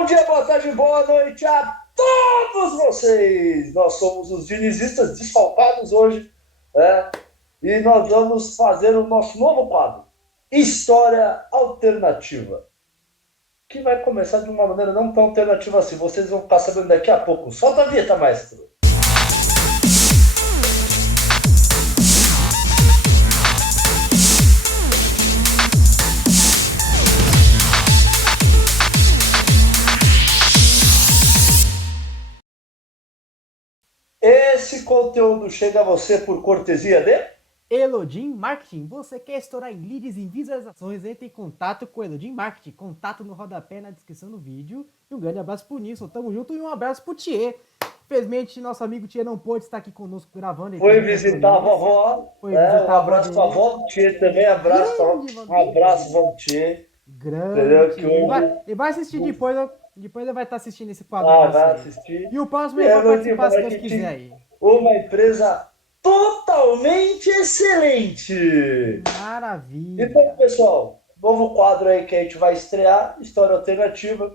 Bom dia, boa tarde, boa noite a todos vocês! Nós somos os dinizistas desfalcados hoje, e nós vamos fazer o nosso novo quadro, História Alternativa, que vai começar de uma maneira não tão alternativa assim. Vocês vão ficar sabendo daqui a pouco. Solta a vinheta, maestro! Esse conteúdo chega a você por cortesia de Elodim Marketing. Você quer estourar em leads e visualizações? Entre em contato com o Elodim Marketing. Contato no rodapé na descrição do vídeo. E um grande abraço pro Nilson. Tamo junto e um abraço pro Thier. Infelizmente, nosso amigo Thier não pôde estar aqui conosco gravando. Foi visitar a vovó. Foi visitar um abraço para a vó do Thier também. Um abraço, vó do Thier. Grande. Ele vai assistir depois. Depois ele vai estar assistindo esse quadro. Vai assistir. E o próximo ele vai participar se Deus quiser aí. Uma empresa totalmente excelente. Maravilha. Então, pessoal, novo quadro aí que a gente vai estrear, História Alternativa.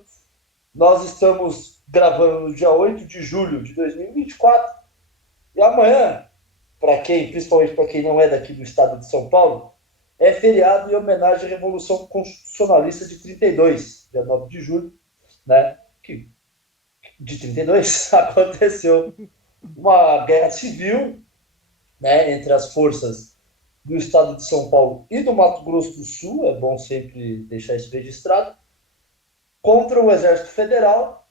Nós estamos gravando no dia 8 de julho de 2024. E amanhã, principalmente para quem não é daqui do estado de São Paulo, é feriado em homenagem à Revolução Constitucionalista de 32, dia 9 de julho, né? Que de 32 aconteceu uma guerra civil, né, entre as forças do estado de São Paulo e do Mato Grosso do Sul, é bom sempre deixar isso registrado, contra o Exército Federal,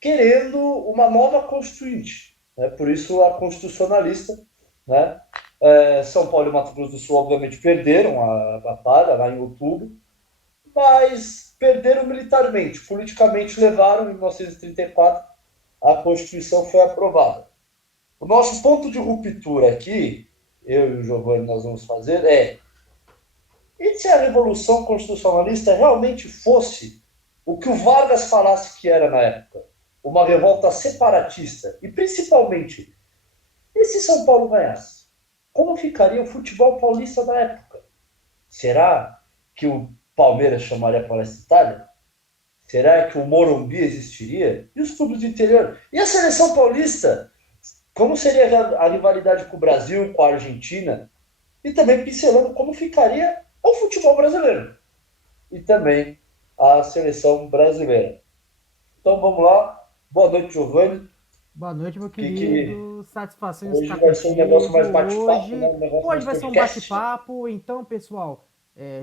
querendo uma nova Constituinte, né? Por isso a constitucionalista, né? São Paulo e Mato Grosso do Sul obviamente perderam a batalha lá em outubro, mas perderam militarmente, politicamente levaram. Em 1934 a Constituição foi aprovada. O nosso ponto de ruptura aqui, eu e o Giovanni nós vamos fazer e se a Revolução Constitucionalista realmente fosse o que o Vargas falasse que era na época, uma revolta separatista, e principalmente, e se São Paulo ganhasse? Como ficaria o futebol paulista da época? Será que o Palmeiras chamaria Palestra Itália? Será que o Morumbi existiria? E os clubes do interior? E a seleção paulista? Como seria a rivalidade com o Brasil, com a Argentina? E também pincelando como ficaria o futebol brasileiro. E também a seleção brasileira. Então vamos lá. Boa noite, Giovanni. Boa noite, meu querido. Satisfação hoje vai ser um negócio mais bate-papo. Hoje vai ser um bate-papo. Então, pessoal,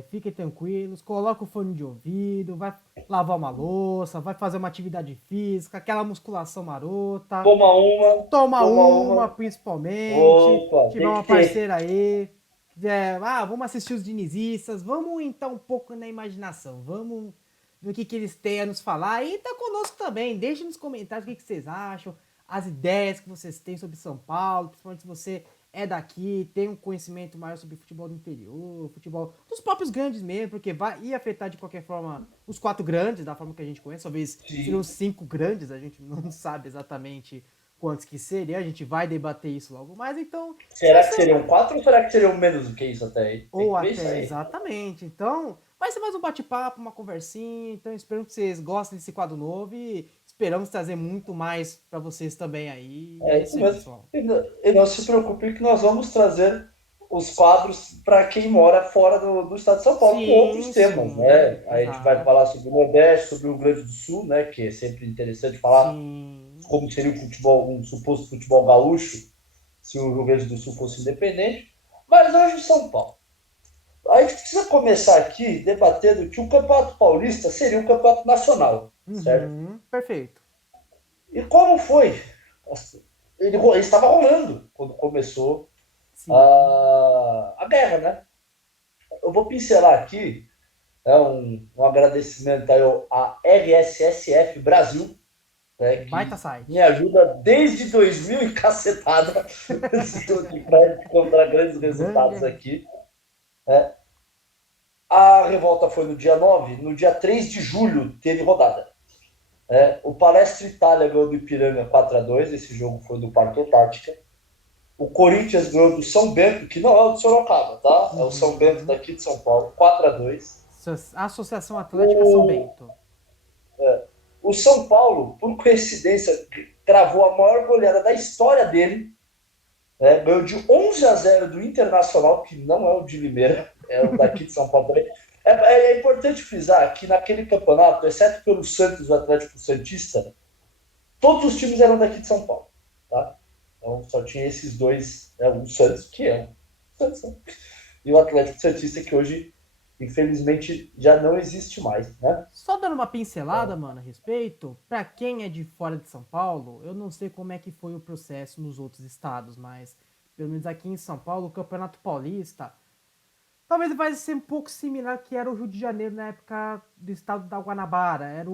fiquem tranquilos. Coloca o fone de ouvido. Vai lavar uma louça. Vai fazer uma atividade física. Aquela musculação marota. Toma uma, principalmente. Opa, tiver uma parceira aí. Vamos assistir os dinizistas. Vamos entrar um pouco na imaginação. Vamos ver o que eles têm a nos falar. E tá conosco também. Deixe nos comentários o que vocês acham. As ideias que vocês têm sobre São Paulo, principalmente se você é daqui, tem um conhecimento maior sobre futebol do interior, futebol dos próprios grandes mesmo, porque vai afetar de qualquer forma os 4 grandes, da forma que a gente conhece. Talvez seriam 5 grandes, a gente não sabe exatamente quantos que seria, a gente vai debater isso logo mais, então... Será que seriam 4 ou será que seriam menos do que isso até aí? Ou até, exatamente. Então, vai ser mais um bate-papo, uma conversinha, então espero que vocês gostem desse quadro novo e esperamos trazer muito mais para vocês também aí. Isso mesmo. Pessoal. E não se preocupe que nós vamos trazer os quadros para quem mora fora do estado de São Paulo, com outros temas, né? A gente vai falar sobre o Nordeste, sobre o Rio Grande do Sul, né? Que é sempre interessante falar como seria o futebol, um suposto futebol gaúcho, se o Rio Grande do Sul fosse independente. Mas hoje São Paulo. A gente precisa começar aqui debatendo que o Campeonato Paulista seria um campeonato nacional, certo? Perfeito. E como foi? Ele estava rolando quando começou a guerra, né? Eu vou pincelar aqui um agradecimento aí à RSSF Brasil, né, que me ajuda desde 2000 e cacetada para encontrar grandes resultados aqui. A revolta foi no dia 9, no dia 3 de julho teve rodada. O Palestra Itália ganhou do Ipiranga 4-2, esse jogo foi do Parque Antártica. O Corinthians ganhou do São Bento, que não é o de Sorocaba, tá? É o São Bento daqui de São Paulo, 4-2. Associação Atlética São Bento. o São Paulo, por coincidência, gravou a maior goleada da história dele, né? Ganhou de 11-0 do Internacional, que não é o de Limeira, é o daqui de São Paulo também. É importante frisar que naquele campeonato, exceto pelo Santos, o Atlético Santista, todos os times eram daqui de São Paulo. Tá? Então só tinha esses dois, né? O Santos, que é o Santos, né? E o Atlético Santista, que hoje, infelizmente, já não existe mais. Né? Só dando uma pincelada, mano, a respeito, pra quem é de fora de São Paulo, eu não sei como é que foi o processo nos outros estados, mas pelo menos aqui em São Paulo, o Campeonato Paulista talvez vai ser um pouco similar que era o Rio de Janeiro na época do estado da Guanabara. Era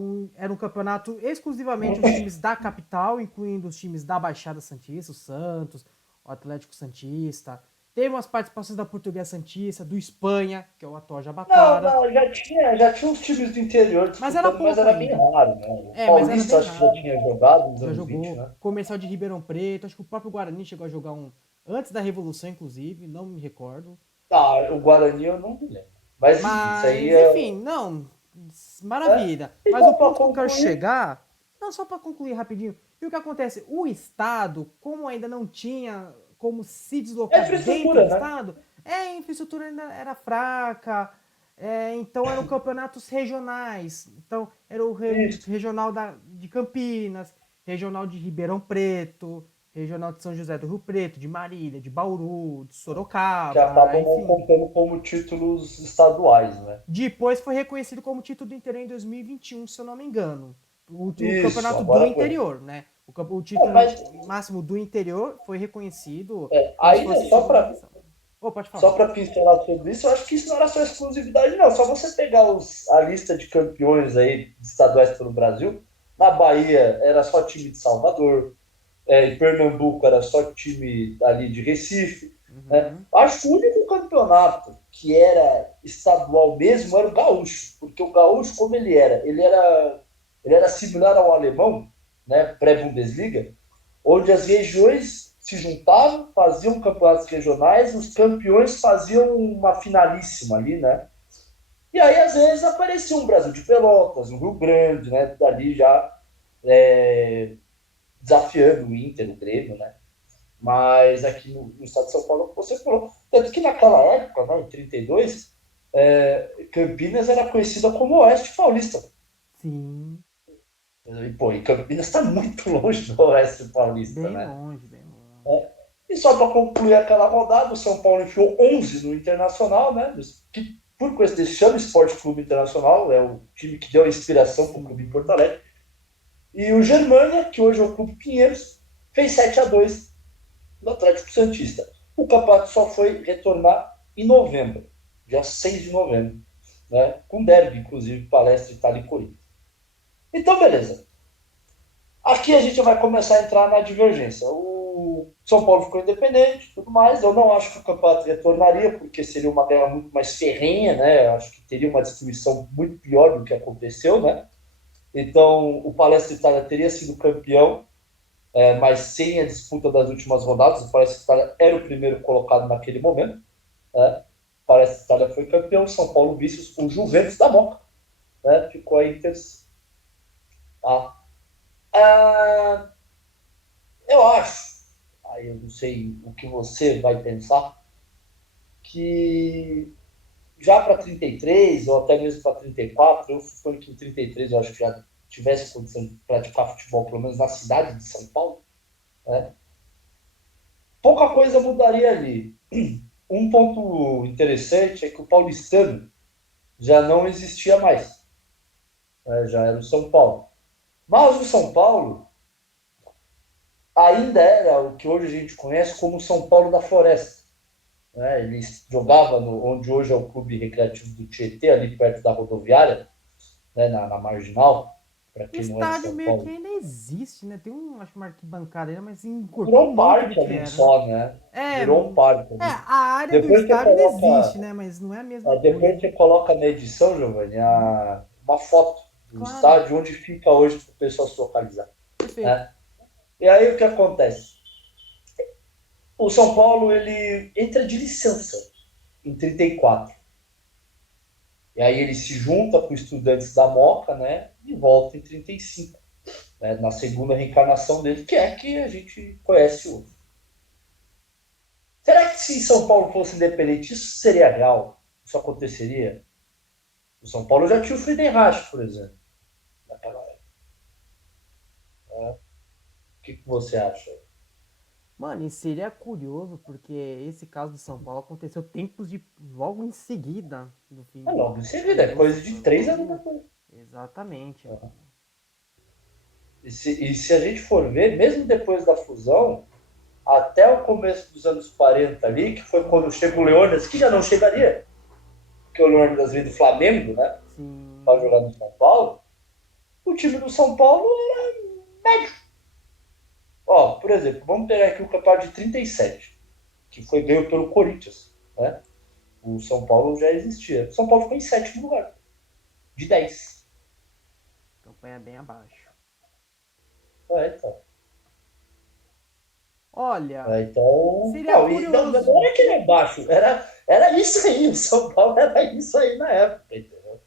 um campeonato exclusivamente os times da capital, incluindo os times da Baixada Santista, o Santos, o Atlético Santista. Teve umas participações da Portuguesa Santista, do Espanha, que é o atual Não, Jabaquara. não, já tinha uns times do interior Mas era disputando, mas pouco era bem ainda. raro. Né? O Mas era Paulista bem acho que já raro. tinha jogado nos Já anos 20, jogou. né? Comercial de Ribeirão Preto, acho que o próprio Guarani chegou a jogar um antes da Revolução, inclusive, não me recordo. Ah, o Guarani eu não me lembro. Mas enfim, isso aí Mas, é. enfim, não. Né? Maravilha. E Mas o só para ponto que eu quero concluir, chegar. Não, só para concluir rapidinho. E o que acontece? O Estado, como ainda não tinha como se é deslocar dentro do infraestrutura, né? Estado, a infraestrutura ainda era fraca. Então eram campeonatos regionais. Então era o Isso. regional de Campinas, regional de Ribeirão Preto, regional de São José do Rio Preto, de Marília, de Bauru, de Que Sorocaba, acabam não enfim. contando como títulos estaduais, né? Depois foi reconhecido como título do interior em 2021, se eu não me engano. O Isso, campeonato do agora foi. interior, né? O É, título mas máximo do interior foi reconhecido como se ainda fosse segunda divisão. Oh, pode só falar. para pincelar sobre isso, eu acho que isso não era só exclusividade, não. Só você pegar a lista de campeões aí estaduais pelo Brasil. Na Bahia era só time de Salvador, em Pernambuco era só time ali de Recife. Né? Uhum. Acho que o único campeonato que era estadual mesmo era o Gaúcho, porque o Gaúcho, como ele era similar ao alemão, né, pré-Bundesliga, onde as regiões se juntavam, faziam campeonatos regionais, os campeões faziam uma finalíssima ali, né? E aí, às vezes, aparecia um Brasil de Pelotas, um Rio Grande, né? Dali já desafiando o Inter, o Grêmio, né? Mas aqui no estado de São Paulo, você falou. Tanto que naquela época, né, em 32, Campinas era conhecida como Oeste Paulista. Sim, E, pô, e Campinas está muito longe do Oeste Paulista, bem né? longe, bem longe. E só para concluir aquela rodada, o São Paulo enfiou 11 no Internacional, né? Que, por coincidência, chama Esporte Clube Internacional, é o time que deu a inspiração para o clube em Porto Sim. Alegre. E o Germânia, que hoje é o Clube Pinheiros, fez 7-2 no Atlético Santista. O campeonato só foi retornar em novembro, dia 6 de novembro, né? Com derby, inclusive, palestra Itália e Corinthians. Então, beleza. Aqui a gente vai começar a entrar na divergência. O São Paulo ficou independente, tudo mais. Eu não acho que o campeonato retornaria, porque seria uma guerra muito mais ferrenha, né? Eu acho que teria uma destruição muito pior do que aconteceu, né? Então, o Palestra Itália teria sido campeão, mas sem a disputa das últimas rodadas. O Palestra Itália era o primeiro colocado naquele momento, né? O Palestra Itália foi campeão, São Paulo vice o Juventus da Moca, né? Ficou aí. Tá? Ah, eu acho, aí eu não sei o que você vai pensar, que já para 33 ou até mesmo para 34, eu suponho que em 33 eu acho que já tivesse condição de praticar futebol, pelo menos na cidade de São Paulo, né? Pouca coisa mudaria ali. Um ponto interessante é que o paulistano já não existia mais, né? Já era o São Paulo. Mas o São Paulo ainda era o que hoje a gente conhece como São Paulo da Floresta. Né? Ele jogava onde hoje é o Clube Recreativo do Tietê, ali perto da rodoviária, né? na Marginal, para O quem não é de estádio São meio que Paulo. ainda existe, né? Tem acho que uma arquibancada aí, mas encurtou Virou um muito do parque que ali era, né? só, né? É, Virou um parque ali. a área do Depois você estádio ainda existe, coloca, né? Mas não é a mesma coisa, depois né? você coloca na edição, Giovanni, uma foto do Claro, estádio onde fica hoje para o pessoal se localizar. perfeito. Né? E aí o que acontece? O São Paulo ele entra de licença em 34. E aí ele se junta com os Estudantes da Moca, né? E volta em 35, né, na segunda reencarnação dele, que é que a gente conhece hoje. Será que se São Paulo fosse independente, isso seria real? Isso aconteceria? O São Paulo já tinha o Friedenreich, por exemplo, naquela época. Né? O que você acha? Mano, e seria curioso, porque esse caso de São Paulo aconteceu tempos de logo em seguida do É fim logo em da seguida, é indústria. coisa de Foi 3 anos logo. depois. Exatamente, mano. E se a gente for ver, mesmo depois da fusão, até o começo dos anos 40 ali, que foi quando chega o Leônidas, que já não chegaria, porque o Leônidas veio do Flamengo, né? Para Sim. jogar no São Paulo. O time do São Paulo era médio. Ó, por exemplo, vamos pegar aqui o campeonato de 37, que foi ganho pelo Corinthians, né? O São Paulo já existia. O São Paulo ficou em sétimo lugar, de 10. Campanha bem abaixo. Então. Olha, Então, seria não, e não curioso. é que ele é baixo, era isso aí, o São Paulo era isso aí na época, entendeu?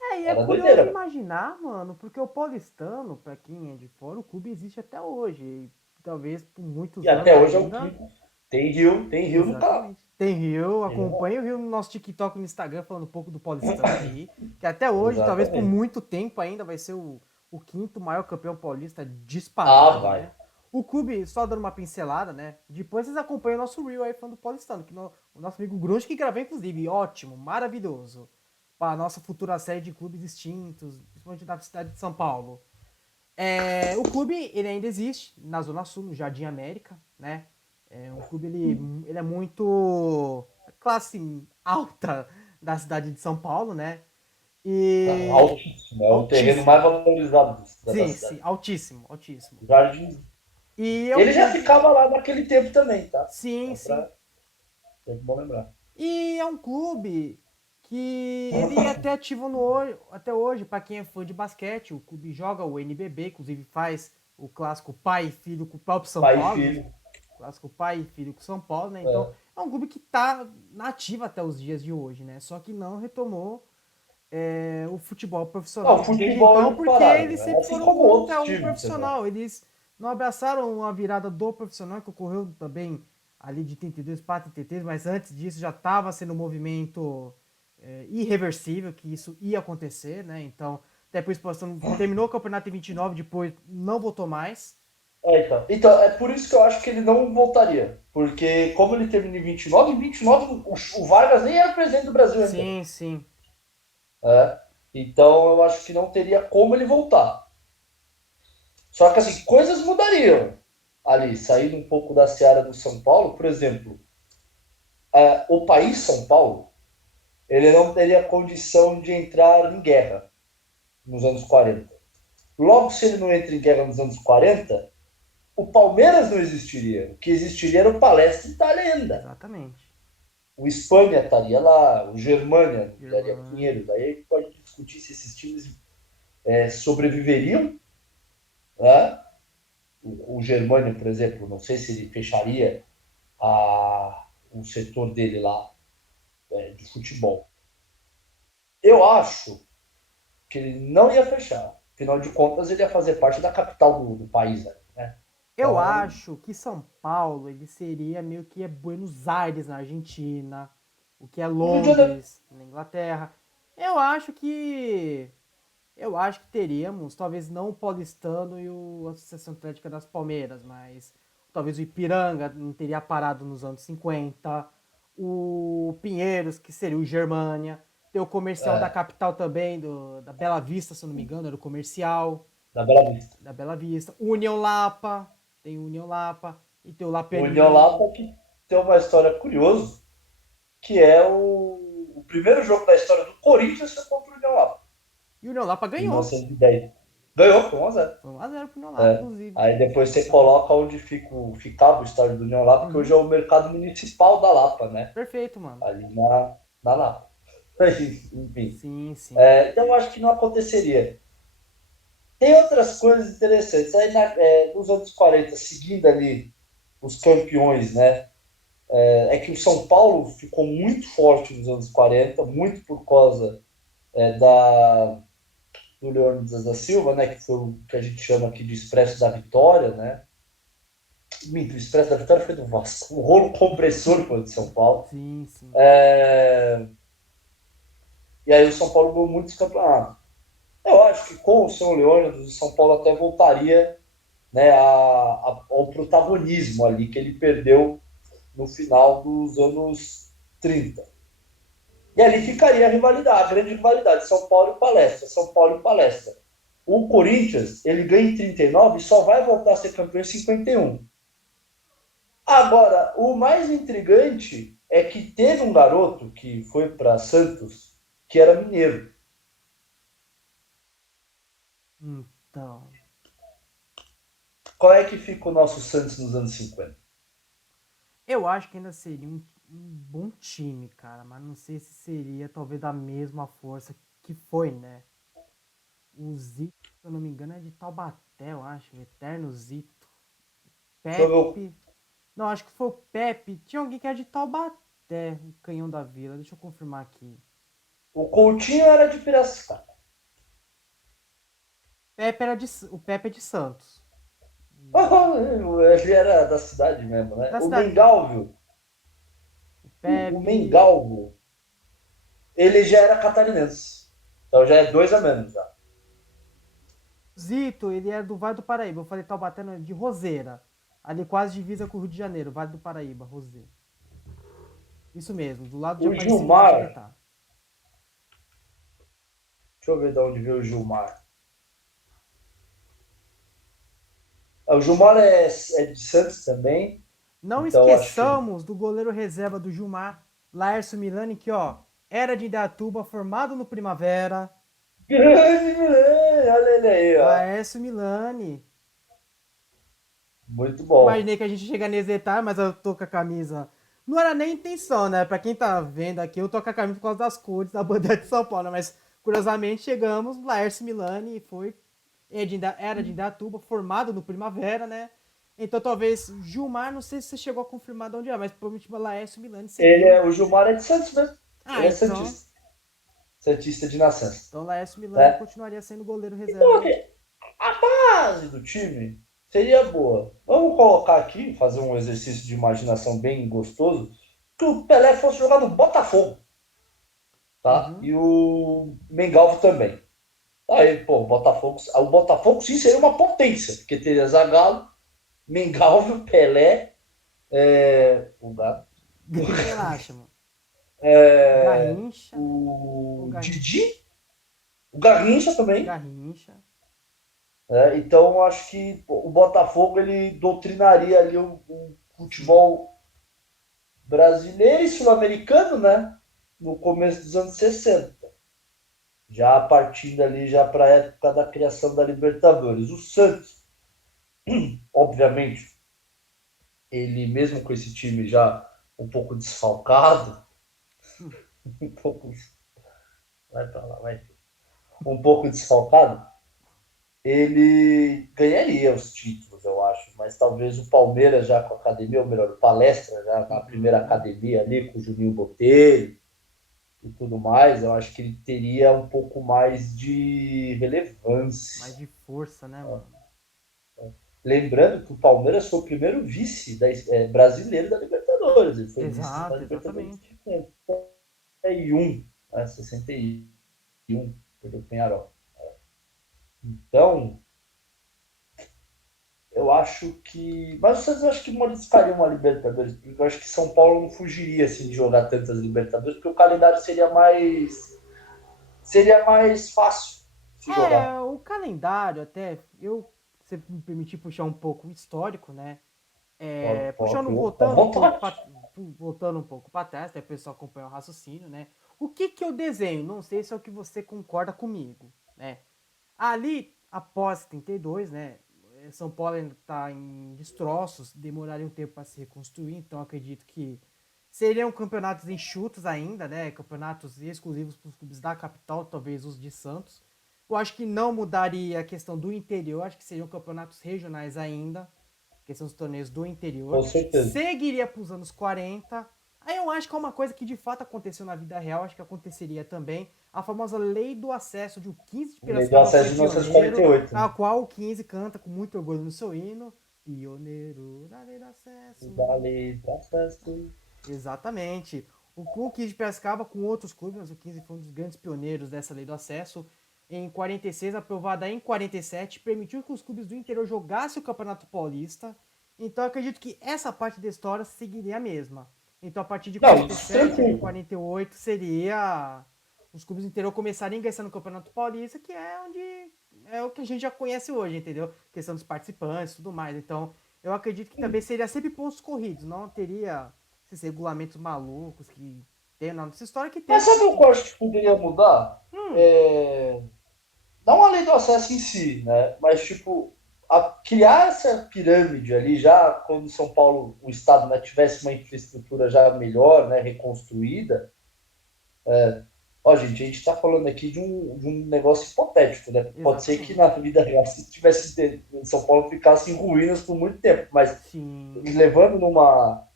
É, e é Era curioso doideira. imaginar, mano, porque o paulistano, pra quem é de fora, o clube existe até hoje. E talvez por E muitos até anos hoje é o ainda. quinto. Tem Rio no canal. Exatamente. Tem Rio, Tem Rio, acompanha o Rio no nosso TikTok e no Instagram, falando um pouco do paulistano aí. Que até hoje, talvez por exatamente. muito tempo ainda, vai ser o quinto maior campeão paulista Ah, disparado, vai. né? O clube, só dando uma pincelada, né? Depois vocês acompanham o nosso Reel aí falando do paulistano, que o nosso amigo Grunge que gravou, inclusive. Ótimo, maravilhoso. Para a nossa futura série de clubes extintos, principalmente da cidade de São Paulo. É, o clube, ele ainda existe na Zona Sul, no Jardim América, né? É um clube, ele é muito classe alta da cidade de São Paulo, né? E Altíssimo. É o terreno mais altíssimo. valorizado da Sim, sim, cidade. altíssimo, altíssimo. Jardim. E é um Ele já clube, ficava lá naquele tempo também, tá? sim, Só sim. pra. É bom lembrar. E é um clube que ele é até ativo até hoje, para quem é fã de basquete. O clube joga o NBB, inclusive faz o clássico pai e filho com o próprio São Pai e Paulo, né? filho. Clássico pai e filho com São Paulo, né? Então É. é um clube que tá nativo até os dias de hoje, né? Só que não retomou o futebol Não, profissional o desde futebol então, eles porque pararam, eles né? sempre Assim foram como contra outros o times também. profissional. Eles não abraçaram a virada do profissional, que ocorreu também ali de 32 para 33, mas antes disso já estava sendo um movimento irreversível, que isso ia acontecer, né? Então, até por isso, terminou o campeonato em 29, depois não voltou mais. Então, é por isso que eu acho que ele não voltaria. Porque como ele termina em 29 o Vargas nem era presidente do Brasil ainda. Sim, sim. É. Então eu acho que não teria como ele voltar. Só que assim, coisas mudariam ali, saindo um pouco da seara do São Paulo, por exemplo, o país São Paulo, ele não teria condição de entrar em guerra nos anos 40. Logo, se ele não entra em guerra nos anos 40, o Palmeiras não existiria. O que existiria era o Palestra Itália ainda. Exatamente. O Espanha estaria lá, o Germânia daria Germânia. Pinheiros. Aí a gente pode discutir se esses times sobreviveriam. Né? O Germânia, por exemplo, não sei se ele fecharia o setor dele lá de futebol. Eu acho que ele não ia fechar. Afinal de contas, ele ia fazer parte da capital do país. Né? Eu Então, acho que São Paulo ele seria meio que Buenos Aires na Argentina, o que é o Rio de Janeiro. Londres na Inglaterra. Eu acho que teríamos, talvez não o Paulistano e a Associação Atlética das Palmeiras, mas talvez o Ipiranga não teria parado nos anos 50, o Pinheiros, que seria o Germânia, tem o comercial da É, capital também, da Bela Vista, se eu não me engano, era o comercial da Bela Vista. da Bela Vista. O União Lapa, tem o União Lapa, e tem o O União Laperlini. Lapa que tem uma história curiosa, que é o primeiro jogo da história do Corinthians foi contra o União Lapa, E o União Lapa em ganhou. 1910. Ganhou por 1-0. Foi 1x0 pro União Lapa, inclusive. Aí depois você coloca onde ficava o estádio do União Lapa, que hoje Uhum. é o mercado municipal da Lapa, né? Perfeito, mano. Ali na Lapa. Enfim. Sim, sim. Então eu acho que não aconteceria. Tem outras coisas interessantes. Aí nos anos 40, seguindo ali os campeões, né? É que o São Paulo ficou muito forte nos anos 40, muito por causa da, do Leônidas da Silva, né, que foi o que a gente chama aqui de Expresso da Vitória, né? Minto, o Expresso da Vitória foi do Vasco. O rolo compressor foi de São Paulo. Sim, sim. E aí o São Paulo ganhou muitos campeonatos. Eu acho que com o São Leônidas, o São Paulo até voltaria, né, ao protagonismo ali que ele perdeu no final dos anos 30. E ali ficaria a rivalidade, a grande rivalidade, São Paulo e Palestra, São Paulo e Palestra. O Corinthians, ele ganha em 39 e só vai voltar a ser campeão em 51. Agora, o mais intrigante é que teve um garoto que foi para Santos, que era mineiro. Então, Qual é que fica o nosso Santos nos anos 50? eu acho que ainda seria um bom time, cara, mas não sei se seria talvez da mesma força que foi, né? O Zito, se eu não me engano, é de Taubaté, eu acho, o Eterno Zito. Deixa eu ver o, Pepe. Não, acho que foi o Pepe. Tinha alguém que era de Taubaté, o Canhão da Vila. Deixa eu confirmar aqui. o Coutinho era de Piracicaba. O Pepe é de Santos. Ele era da cidade mesmo, né? Da O cidade mesmo. Mengalvio, O o Pepe. Mengalvio, ele já era catarinense. Então já é dois a menos já. Zito, ele é do Vale do Paraíba. Eu falei Taubaté, não, é de Roseira. Ali quase divisa com o Rio de Janeiro, Vale do Paraíba, Roseira. Isso mesmo, do lado de O Aparecida de Gilmar, Guaratinguetá. deixa eu ver de onde veio o Gilmar. O Gilmar é de Santos também, Não então acho que esqueçamos do goleiro reserva do Gilmar, Laércio Milani, que ó, era de Indaiatuba, formado no Primavera. grande moleque, olha ele aí, ó. Laércio Milani. Muito bom. Imaginei que a gente chega nesse detalhe, mas eu tô com a camisa. Não era nem intenção, né? Pra quem tá vendo aqui, eu tô com a camisa por causa das cores da bandeira de São Paulo, né? Mas curiosamente chegamos, Laércio Milani foi era de Indaiatuba, formado no Primavera, né? Então talvez Gilmar, não sei se você chegou a confirmar de onde é, mas provavelmente Laércio Milani seria O Gilmar é de Santos mesmo. Ah, Ele é então. Santista. Santista de nascença. Então Laércio Milani Né? continuaria sendo goleiro Então, reserva. ok, a base do time seria boa. Vamos colocar aqui, fazer um exercício de imaginação bem gostoso, que o Pelé fosse jogar no Botafogo, tá? Uhum. E o Mengalvo também. Aí, pô, o Botafogo sim seria uma potência, porque teria Zagallo, Mengalvo, Pelé, o, Relaxa, mano. Garrincha. O o Garrincha. Didi, o Garrincha também. Garrincha. Então, acho que pô, o Botafogo ele doutrinaria ali o Sim. futebol brasileiro e sul-americano, né? No começo dos anos 60, já partindo ali já para a época da criação da Libertadores. O Santos, obviamente, ele mesmo com esse time já um pouco desfalcado, um pouco vai para lá, vai, um pouco desfalcado, ele ganharia os títulos, eu acho, mas talvez o Palmeiras já com a academia, ou melhor, o Palestra já na primeira Uhum. academia ali com o Juninho Botelho e tudo mais, eu acho que ele teria um pouco mais de Mais relevância. de força, né, mano? Lembrando que o Palmeiras foi o primeiro vice brasileiro da Libertadores. Ele foi vice da Exato, Libertadores exatamente. em 61, né? 61, perdeu o Penharol. Então, eu acho que. Mas vocês acham que modificariam uma Libertadores? Porque eu acho que São Paulo não fugiria assim, de jogar tantas Libertadores, porque o calendário seria mais fácil de jogar. É, o calendário até, se me permitir puxar um pouco o histórico, né? Pode, Puxando, pode, opa, vontade. voltando um pouco para trás, para o pessoal acompanhar o raciocínio, né? O que que eu desenho? Não sei se é o que você concorda comigo, né? Ali, após 72, né? São Paulo ainda está em destroços, demoraria um tempo para se reconstruir, então acredito que seriam campeonatos enxutos ainda, né? Campeonatos exclusivos para os clubes da capital, talvez os de Santos. Eu acho que não mudaria a questão do interior, acho que seriam campeonatos regionais ainda, que são os torneios do Com interior. certeza. Seguiria para os anos 40. Aí eu acho que é uma coisa que de fato aconteceu na vida real, acho que aconteceria também. a famosa Lei do Acesso de o 15 de Lei do Piracicaba acesso foi de pioneiro, 1948, a né? qual o 15 canta com muito orgulho no seu hino, pioneiro da Lei do Da Acesso. lei do acesso. Exatamente. O 15 de Piracicaba com outros clubes, mas o 15 foi um dos grandes pioneiros dessa lei do acesso. Em 46, aprovada em 47, permitiu que os clubes do interior jogassem o Campeonato Paulista. Então, eu acredito que essa parte da história seguiria a mesma. Então, a partir de Não, isso 47, ali tranquilo. 48, seria os clubes do interior começarem a ingressar no Campeonato Paulista, que é onde é o que a gente já conhece hoje, entendeu? Questão dos participantes e tudo mais. Então, eu acredito que também seria sempre pontos corridos, não teria esses regulamentos malucos que tem na nossa história que Mas teve sabe que. o que eu acho que poderia mudar? Hum, É, não a lei do acesso em si, né? Mas, tipo, criar essa pirâmide ali, já quando São Paulo, o Estado, né, tivesse uma infraestrutura já melhor, né, reconstruída. Ó, gente, a gente está falando aqui de um negócio hipotético, né? Pode ser que na exatamente. vida real, se tivesse São Paulo ficasse em ruínas por muito tempo, mas Sim, levando numa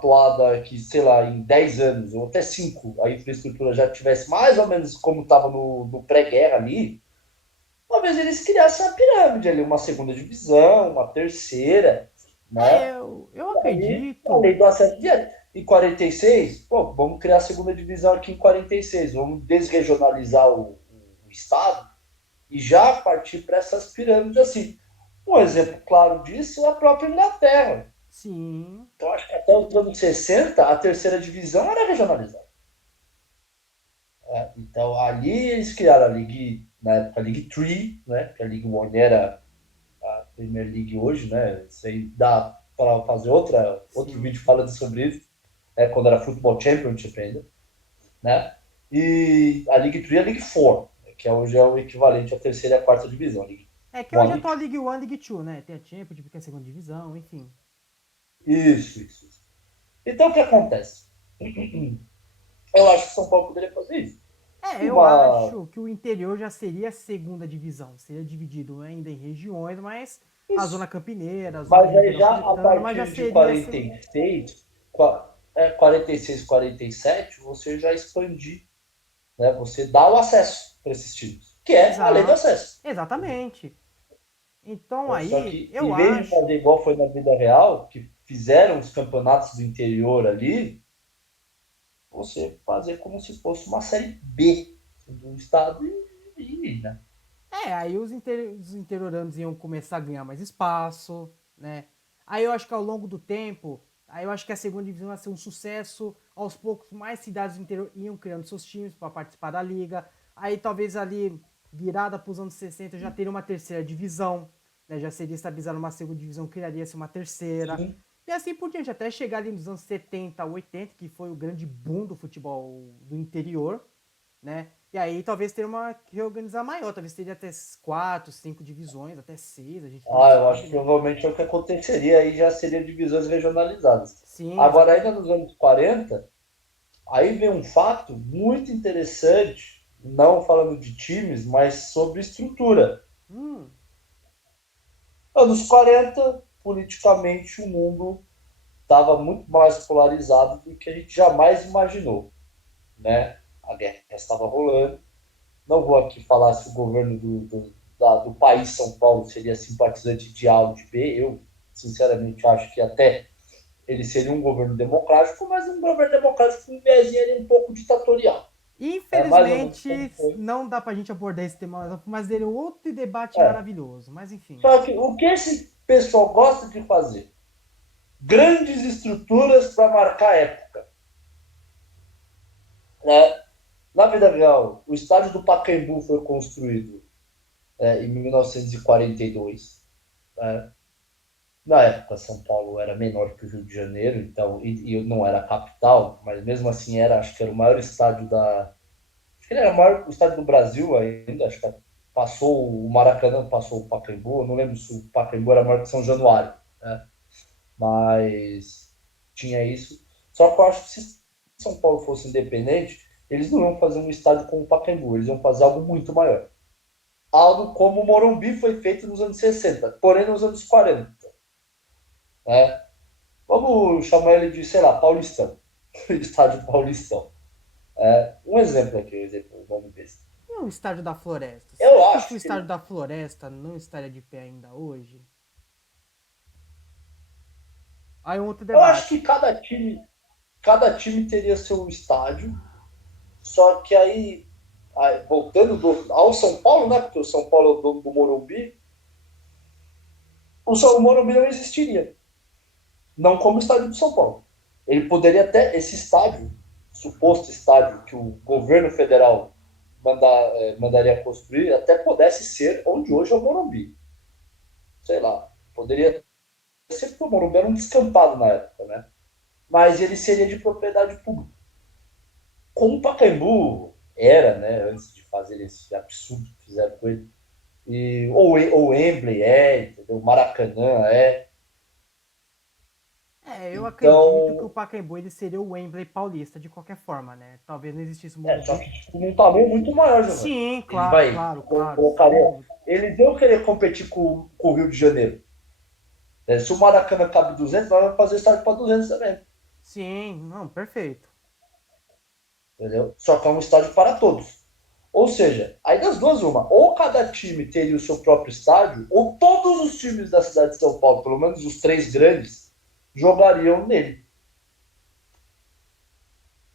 toada que, sei lá, em 10 anos ou até 5 a infraestrutura já tivesse mais ou menos como estava no pré-guerra ali, talvez eles criassem uma pirâmide ali, uma segunda divisão, uma terceira, né? eu E aí, a lei acredito. do acesso direto. Em 46, pô, vamos criar a segunda divisão aqui em 46, vamos desregionalizar o estado e já partir para essas pirâmides assim. Um exemplo claro disso é a própria Inglaterra. Sim, Então, acho que até os anos 60, a terceira divisão era regionalizada. Né? Então, ali eles criaram a League, na época, a League 3, né? Que a League 1 era a Premier League hoje, né? Isso aí dá para fazer outro sim, vídeo sim. falando sobre isso, né? Quando era Football Championship ainda, né? E a League 3 e a League 4, né? Que hoje é o equivalente à terceira e à quarta divisão. League É que 1 hoje é e só a 2. League One, League Two, né? Tem a Championship, que é a segunda divisão, enfim. Isso. Então, o que acontece? Eu acho que São Paulo poderia fazer isso. Eu Uma. acho que o interior já seria a segunda divisão. Seria dividido ainda em regiões, mas a zona Isso. campineira, a zona Mas aí já a metropolitana, mas já partir de seria assim. 46, 46, 47, você já expandir, né? Você dá o acesso para esses times, que é a lei do Exato. acesso. Exatamente. Então Só aí, que, eu em vez de fazer acho. igual foi na vida real, que fizeram os campeonatos do interior ali, você fazer como se fosse uma série B do estado né? Aí os interioranos iam começar a ganhar mais espaço, né? Aí eu acho que ao longo do tempo, aí eu acho que a segunda divisão ia ser um sucesso. Aos poucos, mais cidades do interior iam criando seus times para participar da liga. Aí talvez ali, virada para os anos 60, já teria uma terceira divisão, né? Já seria estabilizada uma segunda divisão, criaria-se uma terceira. Sim. E assim por diante, até chegar ali nos anos 70, 80, que foi o grande boom do futebol do interior, né? E aí talvez ter uma reorganizar maior, talvez teria até 4, 5 divisões, até 6, a gente não Eu acho sabe, que né? provavelmente é o que aconteceria aí já seria divisões regionalizadas. Sim, Agora, ainda exatamente. nos anos 40, aí vem um fato muito interessante, não falando de times, mas sobre estrutura. Hum, Anos 40, politicamente, o mundo estava muito mais polarizado do que a gente jamais imaginou. Né? A guerra estava rolando. Não vou aqui falar se o governo do país São Paulo seria simpatizante de A ou de B. Eu, sinceramente, acho que até ele seria um governo democrático, mas um governo democrático com um viés um pouco ditatorial. É mais ou menos como Infelizmente, foi. não dá pra gente abordar esse tema, mas dele é outro debate É. maravilhoso. Mas enfim. Só que o que esse pessoal gosta de fazer? Grandes estruturas para marcar época. Né? Na vida real, o estádio do Pacaembu foi construído em 1942. Né? Na época, São Paulo era menor que o Rio de Janeiro, então, e não era a capital, mas mesmo assim acho que era o maior estádio acho que ele era o maior estádio do Brasil ainda, acho que passou o Maracanã, passou o Pacaembu, eu não lembro se o Pacaembu era maior que São Januário, né? Mas tinha isso. Só que eu acho que se São Paulo fosse independente, eles não iam fazer um estádio como o Pacaembu, eles iam fazer algo muito maior. Algo como o Morumbi foi feito nos anos 60, porém nos anos 40. Né? Vamos chamar ele de, sei lá, Paulistão. Estádio Paulistão. Um exemplo aqui, um exemplo, vamos ver. E o Estádio da Floresta? Você Eu acha que o acho Estádio que, da Floresta não estaria de pé ainda hoje? Aí um outro eu acho debate. que cada time teria seu estádio, só que aí voltando ao São Paulo, né? Porque o São Paulo é o dono do Morumbi, o Morumbi não existiria. Não como estádio do São Paulo. Ele poderia até, esse estádio, suposto estádio que o governo federal mandaria construir, até pudesse ser onde hoje é o Morumbi. Sei lá, poderia ser porque o Morumbi era um descampado na época, né? Mas ele seria de propriedade pública. Como o Pacaembu era, né, antes de fazer esse absurdo que fizeram com ele, ou o Wembley entendeu? O Maracanã É, eu acredito que o Então, Pacaembu ele seria o Wembley paulista de qualquer forma, né? Talvez não existisse o só Morumbi. que tipo, num tamanho muito maior, Giovanni. Sim, Ele claro, vai, claro, claro, sem colocaria. dúvida. Eles iam querer competir com o Rio de Janeiro. Se o Maracanã cabe 200, nós vamos fazer estádio para 200 também. Sim, não, perfeito. Entendeu? Só que é um estádio para todos. Ou seja, aí das duas, uma. Ou cada time teria o seu próprio estádio, ou todos os times da cidade de São Paulo, pelo menos os três grandes, jogariam nele.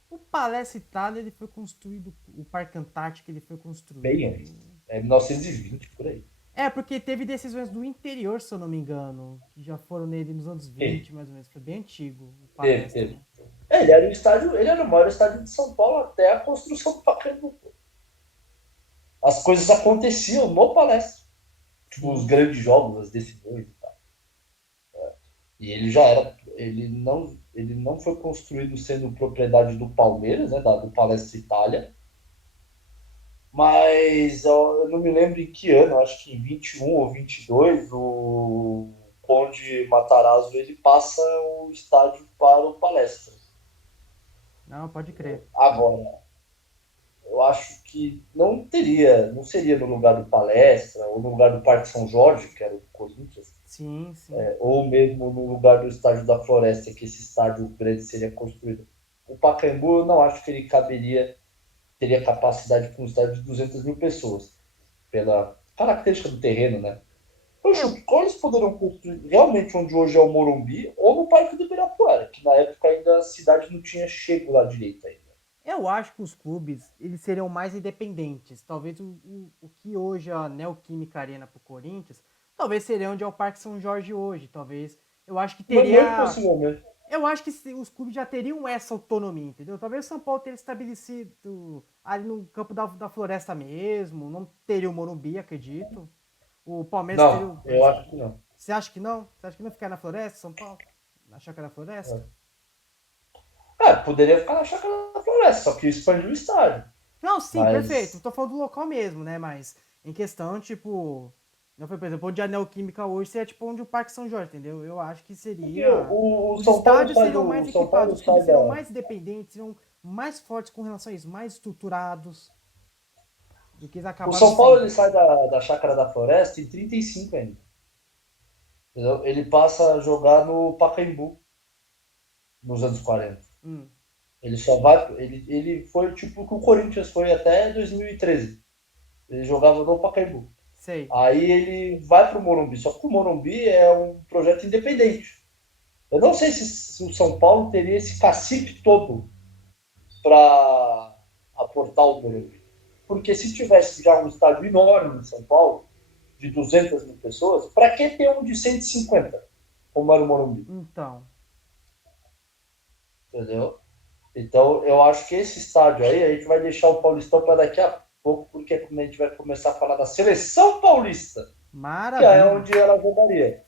O Palestra Itália ele foi construído, o Parque Antártico ele foi Bem construído. antes. É 1920, por aí. É, porque teve decisões do interior, se eu não me engano, que já foram nele nos anos Teve, 20, mais ou menos. Foi bem antigo o teve, Palestra, teve. né? Ele era o maior estádio de São Paulo até a construção do Pacaembu. As coisas aconteciam no Palestra. Tipo, os Sim, grandes sim. jogos, as decisões e tal. E ele já era. Ele não foi construído sendo propriedade do Palmeiras, né, do Palestra Itália, mas eu não me lembro em que ano, acho que em 21 ou 22, o Conde Matarazzo ele passa o estádio para o Palestra. Não, pode crer. Agora, eu acho que não seria no lugar do Palestra, ou no lugar do Parque São Jorge, que era o Corinthians, Sim, sim. ou mesmo no lugar do Estádio da Floresta, que esse estádio grande seria construído. O Pacaembu, eu não acho que ele teria capacidade para um estádio de 200 mil pessoas, pela característica do terreno, né? Eu É, chuto, ou eles poderiam construir realmente onde hoje é o Morumbi, ou no Parque do Ibirapuera, que na época ainda a cidade não tinha chego lá direito ainda. eu acho que os clubes eles seriam mais independentes. Talvez o que hoje é a Neoquímica Arena pro Corinthians, talvez seria onde é o Parque São Jorge hoje. Talvez. Eu acho que Mas muito teria. possivelmente. Eu acho que os clubes já teriam essa autonomia, entendeu? Talvez o São Paulo teria estabelecido ali no campo da Floresta mesmo, não teria o Morumbi, acredito. O Palmeiras teria Não, o. eu acho que não. Você acha que não? Você acha que não ficar na Floresta, São Paulo? Na Chácara da Floresta? Poderia ficar na Chácara da Floresta, só que expandiu o estádio. Não, sim, perfeito. Não Mas tô falando do local mesmo, né? Mas em questão, tipo. Não foi, por exemplo, onde a Neoquímica hoje seria tipo onde o Parque São Jorge, entendeu? Eu acho que porque seria. o Os São Paulo estádios sai seriam do. O mais São equipados, Paulo os clubes sai seriam da. mais independentes, seriam mais fortes com relação a isso, mais estruturados do que eles O acabaram São Paulo ele sendo. sai da Chácara da Floresta em 35 ainda. Entendeu? Ele passa a jogar no Pacaembu nos anos 40. Hum, Ele só vai. Ele foi tipo o que o Corinthians foi até 2013. Ele jogava no Pacaembu. sei. Aí ele vai para o Morumbi. Só que o Morumbi é um projeto independente. Eu não sei se o São Paulo teria esse cacife todo para aportar o Morumbi. Porque se tivesse já um estádio enorme em São Paulo, de 200 mil pessoas, para que ter um de 150, como era o Morumbi? Então. Entendeu? Então, eu acho que esse estádio aí, a gente vai deixar o Paulistão para daqui a pouco, porque a gente vai começar a falar da seleção paulista, que é Maravilha. onde ela jogaria.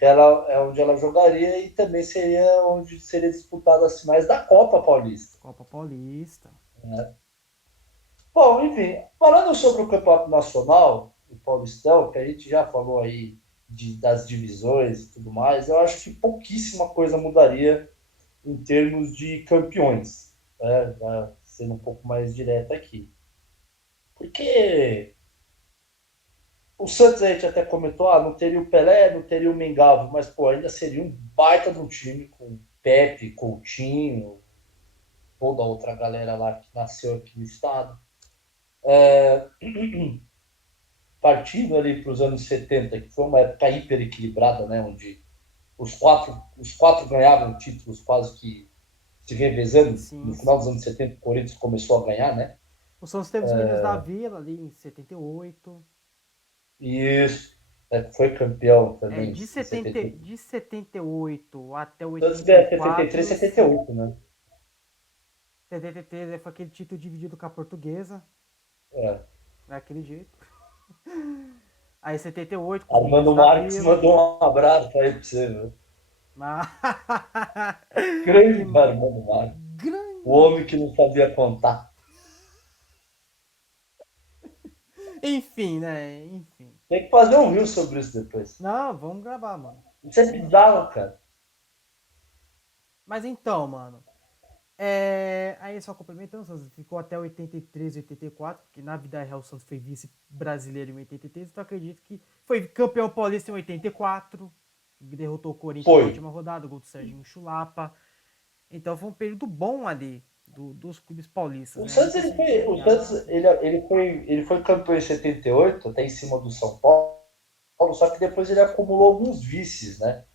Ela é onde ela jogaria e também seria onde seria disputada as finais da Copa Paulista. Copa Paulista. Né? Bom, enfim, falando sobre o Campeonato Nacional, o Paulistão, que a gente já falou aí das divisões e tudo mais, eu acho que pouquíssima coisa mudaria em termos de campeões, né? Sendo um pouco mais direto aqui. Porque o Santos a gente até comentou, não teria o Pelé, não teria o Mengavo, mas pô, ainda seria um baita de um time com Pepe, Coutinho, toda a outra galera lá que nasceu aqui no estado. É, partindo ali para os anos 70, que foi uma época hiper equilibrada, né, onde os quatro ganhavam títulos quase que se revezando. No Sim, final dos sim. anos 70, o Corinthians começou a ganhar, né? O Santos teve os Meninos da Vila ali em 78. E isso, foi campeão É, também em 70. de 78 até Santos ganha 73, 84, 78, né? 73 foi aquele título dividido com a Portuguesa, É. daquele jeito. Aí 78 com os Meninos Armando da Marques Vila. mandou um abraço aí pra você, viu? Mas... que Grande Armando Marques. O grande. homem que não sabia contar. Enfim, né? Enfim. Tem que fazer um reel sobre isso depois. Não, vamos gravar, mano. Isso é bizarro, cara. Mas então, mano. Aí só complementando, o Santos ficou até 83, 84, porque na vida real o Santos foi vice brasileiro em 83, então acredito que foi campeão paulista em 84, derrotou o Corinthians na Foi. última rodada, gol do Serginho Chulapa. Então foi um período bom ali dos clubes paulistas, O né? Não Santos, ele consigo foi, o enxergar. Santos, ele foi campeão em 78, até em cima do São Paulo, só que depois ele acumulou alguns vices, né?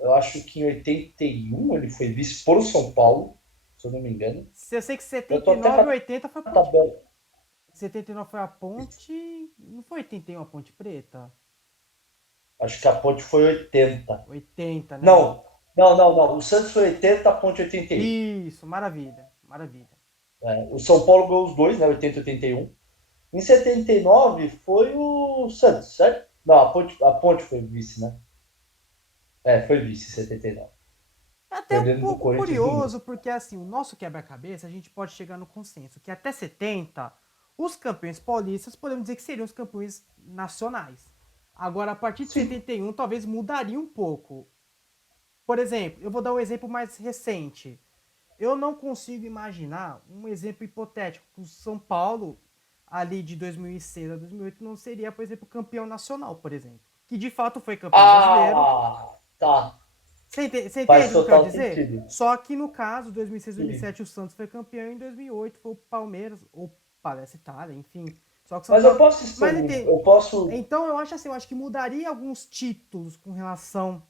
Eu acho que em 81 ele foi vice por São Paulo, se eu não me engano. Se eu sei que Eu tô até 79 e com 80 foi a a Ponte. tabela. 79 foi a Ponte. Não foi 81 a Ponte Preta? Acho que a Ponte foi 80. 80, né? Não, não, não, não. O Santos foi 80, a Ponte 81. Isso, maravilha, maravilha. O São Paulo ganhou os dois, né? 80 e 81. Em 79 foi o Santos, certo? Não, a Ponte foi vice, né? Foi vice em 79. É até um Perdendo do pouco Corinthians no curioso, início. porque assim, o nosso quebra-cabeça, a gente pode chegar no consenso que até 70, os campeões paulistas podemos dizer que seriam os campeões nacionais. Agora, a partir de Sim. 71, talvez mudaria um pouco. Por exemplo, eu vou dar um exemplo mais recente. Eu não consigo imaginar um exemplo hipotético que o São Paulo, ali de 2006 a 2008, não seria, por exemplo, campeão nacional, por exemplo. Que de fato foi campeão brasileiro. Ah, tá. Você entende Faz o que eu quero total dizer? sentido. Só que no caso, 2006 Sim. 2007 o Santos foi campeão, em 2008 foi o Palmeiras, ou Palestra Itália, enfim. Só que o São Mas eu Paulo. posso Mas expandir. entende? Eu posso. Então eu acho assim, eu acho que mudaria alguns títulos com relação.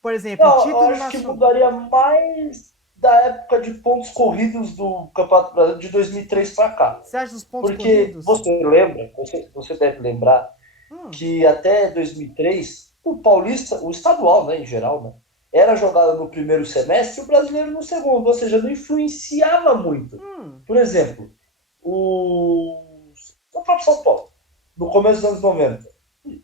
Por exemplo, o Não, eu título acho que nacional. mudaria mais da época de pontos corridos do Campeonato Brasileiro de 2003 para cá. Você acha dos pontos Porque corridos? você lembra, você deve lembrar, Hum, que até 2003, o paulista, o estadual, né, em geral, né, era jogado no primeiro semestre e o brasileiro no segundo, ou seja, não influenciava muito. hum, Por exemplo, o próprio São Paulo, no começo dos anos 90,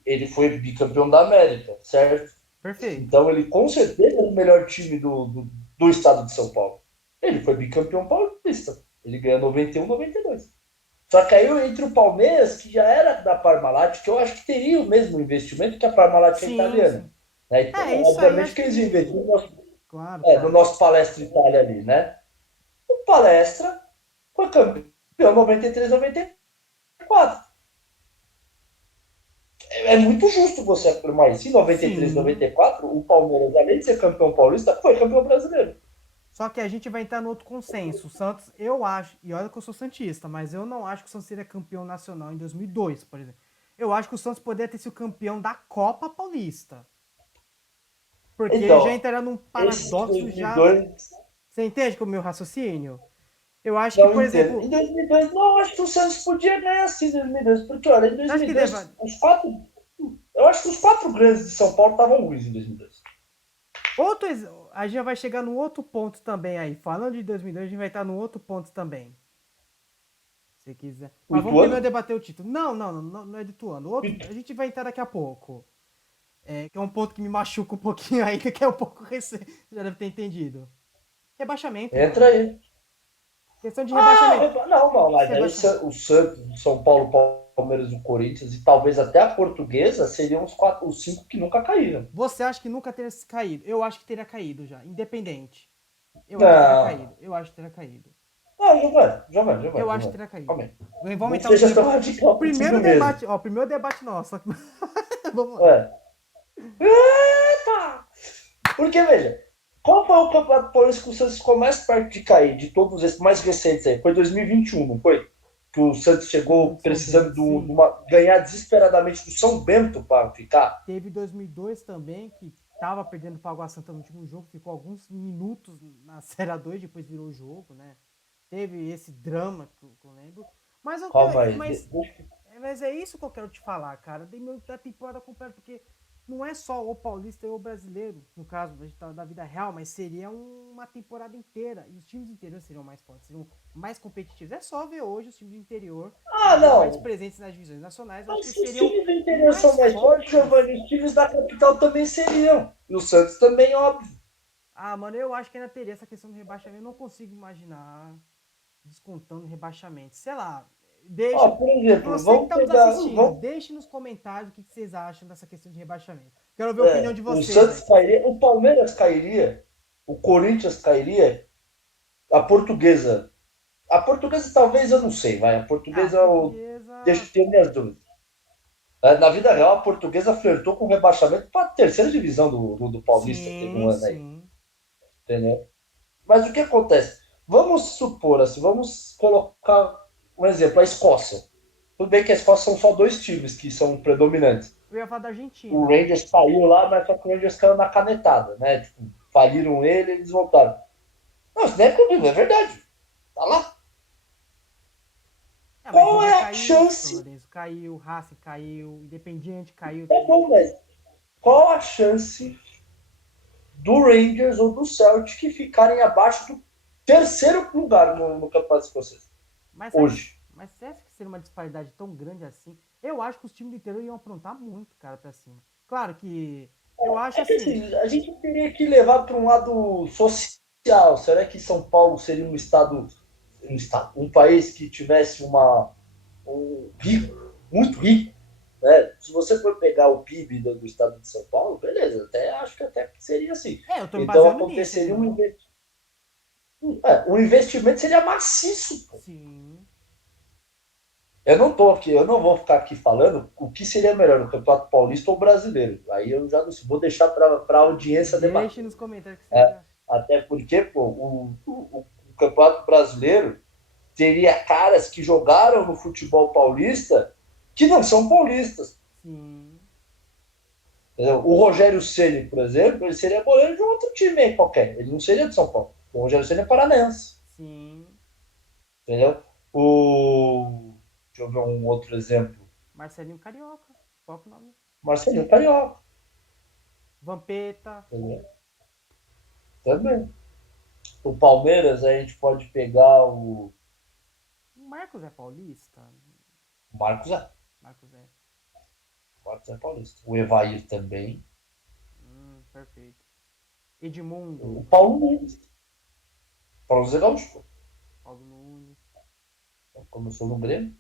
ele foi bicampeão da América, certo? perfeito. Então ele com certeza era o melhor time do estado de São Paulo. Ele foi bicampeão paulista. Ele ganhou 91, 92. Só que aí entre o Palmeiras, que já era da Parmalat, que eu acho que teria o mesmo investimento que a Parmalat é Sim, italiana. sim. Né? Então, É, isso aí obviamente acho que eles investiram que. no nosso, Claro, no claro. nosso Palestra Itália ali, né? O Palestra foi campeão 93, 94. É muito justo você afirmar isso. Em 93, Sim. 94, o Palmeiras, além de ser campeão paulista, foi campeão brasileiro. Só que a gente vai entrar no outro consenso. O Santos, eu acho, e olha que eu sou santista, mas eu não acho que o Santos seria campeão nacional em 2002, por exemplo. Eu acho que o Santos poderia ter sido campeão da Copa Paulista. Porque já Então, entraria num esse paradoxo já. 2002, Você entende com o meu raciocínio? Eu acho que, não por entendo. Em exemplo, 2002, não, acho que o Santos podia ganhar sim em 2002, porque olha, em eu acho que deva. 2002, eu acho que os quatro grandes de São Paulo estavam ruins em 2002. Outro, a gente vai chegar num outro ponto também aí. Falando de 2002, a gente vai estar num outro ponto também. Se quiser. O Mas vamos primeiro Ituano, debater o título. Não é de Ituano. Outro, a gente vai entrar daqui a pouco. Que é um ponto que me machuca um pouquinho ainda, que é um pouco recente. Você já deve ter entendido. Rebaixamento, entra mano. aí. Questão de Ah, rebaixamento. não, não, mas aí Rebaixamento. O Santos, o São Paulo, o Palmeiras e o Corinthians, e talvez até a Portuguesa, seriam os cinco que nunca caíram. Você acha que nunca teria caído? Eu acho que teria caído já, independente. Eu acho que teria Não, caído. Eu acho que teria caído. não, já vai, já vai, já vai, Eu já acho que vai. teria caído. Calma aí. Vamos Não aumentar o seja tão debate. radical contigo Primeiro mesmo. debate, ó, primeiro debate nosso. Vamos lá. É. Eita! Porque, veja, Qual foi o Campeonato Paulista que o Santos ficou mais perto de cair, de todos esses mais recentes aí? Foi 2021, não foi? Que o Santos chegou São precisando Bento, de sim. ganhar desesperadamente do São Bento para ficar. Teve 2002 também, que tava perdendo para o Água Santa no último jogo, ficou alguns minutos na Série A2, depois virou o jogo, né? Teve esse drama que eu lembro. Mas, Calma aí. mas é isso que eu quero te falar, cara. Dei meu da temporada completa, porque não é só o paulista e o brasileiro, no caso a gente tá da vida real, mas seria uma temporada inteira. E os times do interior seriam mais fortes, seriam mais competitivos. É só ver hoje os times do interior Ah, mais não. presentes nas divisões nacionais. Eu acho Mas que se eles os seriam times do interior são mais mais fortes, fortes. Giovanni, os times da capital também seriam. E o Santos também, óbvio. Ah, mano, eu acho que ainda teria essa questão do rebaixamento. Eu não consigo imaginar descontando rebaixamento. Sei lá, deixa. Ó, por exemplo, Você que vamos tá nos pegar. assistindo, Vamos, deixe nos comentários o que vocês acham dessa questão de rebaixamento. Quero ver a opinião é, de o vocês aí. Santos cairia, o Palmeiras cairia, o Corinthians cairia, a Portuguesa. A Portuguesa talvez eu não sei, vai. A Ah, Portuguesa eu portuguesa. deixo ter minhas dúvidas. Na vida real, a Portuguesa flertou com o rebaixamento para a terceira divisão do Paulista, teve um Sim, ano aí, sim. entendeu? Mas o que acontece? Vamos supor assim, vamos colocar um exemplo, a Escócia. Tudo bem que a Escócia são só dois times que são predominantes. Eu ia falar da O Argentina. Rangers caiu lá, mas só que o Rangers caiu na canetada, né? Tipo, faliram ele e eles voltaram. Não, isso nem é comigo, é verdade. Tá lá. Ah, mas Qual River é a caiu, chance? Lourenço caiu, Racing caiu, Independiente caiu Tá também. bom, mas qual a chance do Rangers ou do Celtic ficarem abaixo do terceiro lugar no Campeonato Escocês Mas, hoje? mas você acha que seria uma disparidade tão grande assim? Eu acho que os times do interior iam aprontar muito, cara, pra cima. Claro que eu acho É que assim. assim, a gente teria que levar para um lado social. Será que São Paulo seria um país que tivesse um rico, muito rico? Né? Se você for pegar o PIB do estado de São Paulo, beleza, até acho que até seria assim. É, eu tô me Então baseando nisso, aconteceria entendeu? um investimento seria maciço, pô. Sim. Eu não tô aqui, eu não vou ficar aqui falando o que seria melhor no Campeonato Paulista ou brasileiro. Aí eu já não sei, vou deixar para a audiência Deixe debater. nos comentários o que vocês É, acham. até porque pô, o Campeonato Brasileiro teria caras que jogaram no futebol paulista que não são paulistas. Sim. Entendeu? O Rogério Ceni, por exemplo, ele seria goleiro de um outro time aí qualquer. Ele não seria de São Paulo. O Rogério Ceni é paranaense. Sim. Entendeu? Deixa eu ver um outro exemplo. Marcelinho Carioca. Próprio nome. Marcelinho Carioca. Vampeta. Entendeu? Também. O Palmeiras, a gente pode pegar O Marcos é paulista? o Marcos é. Marcos é. O Marcos é paulista. O Evair também. Perfeito. Edmundo. O Paulo Nunes. Paulo Nunes é gaúcho. Paulo Nunes. Começou no Grêmio.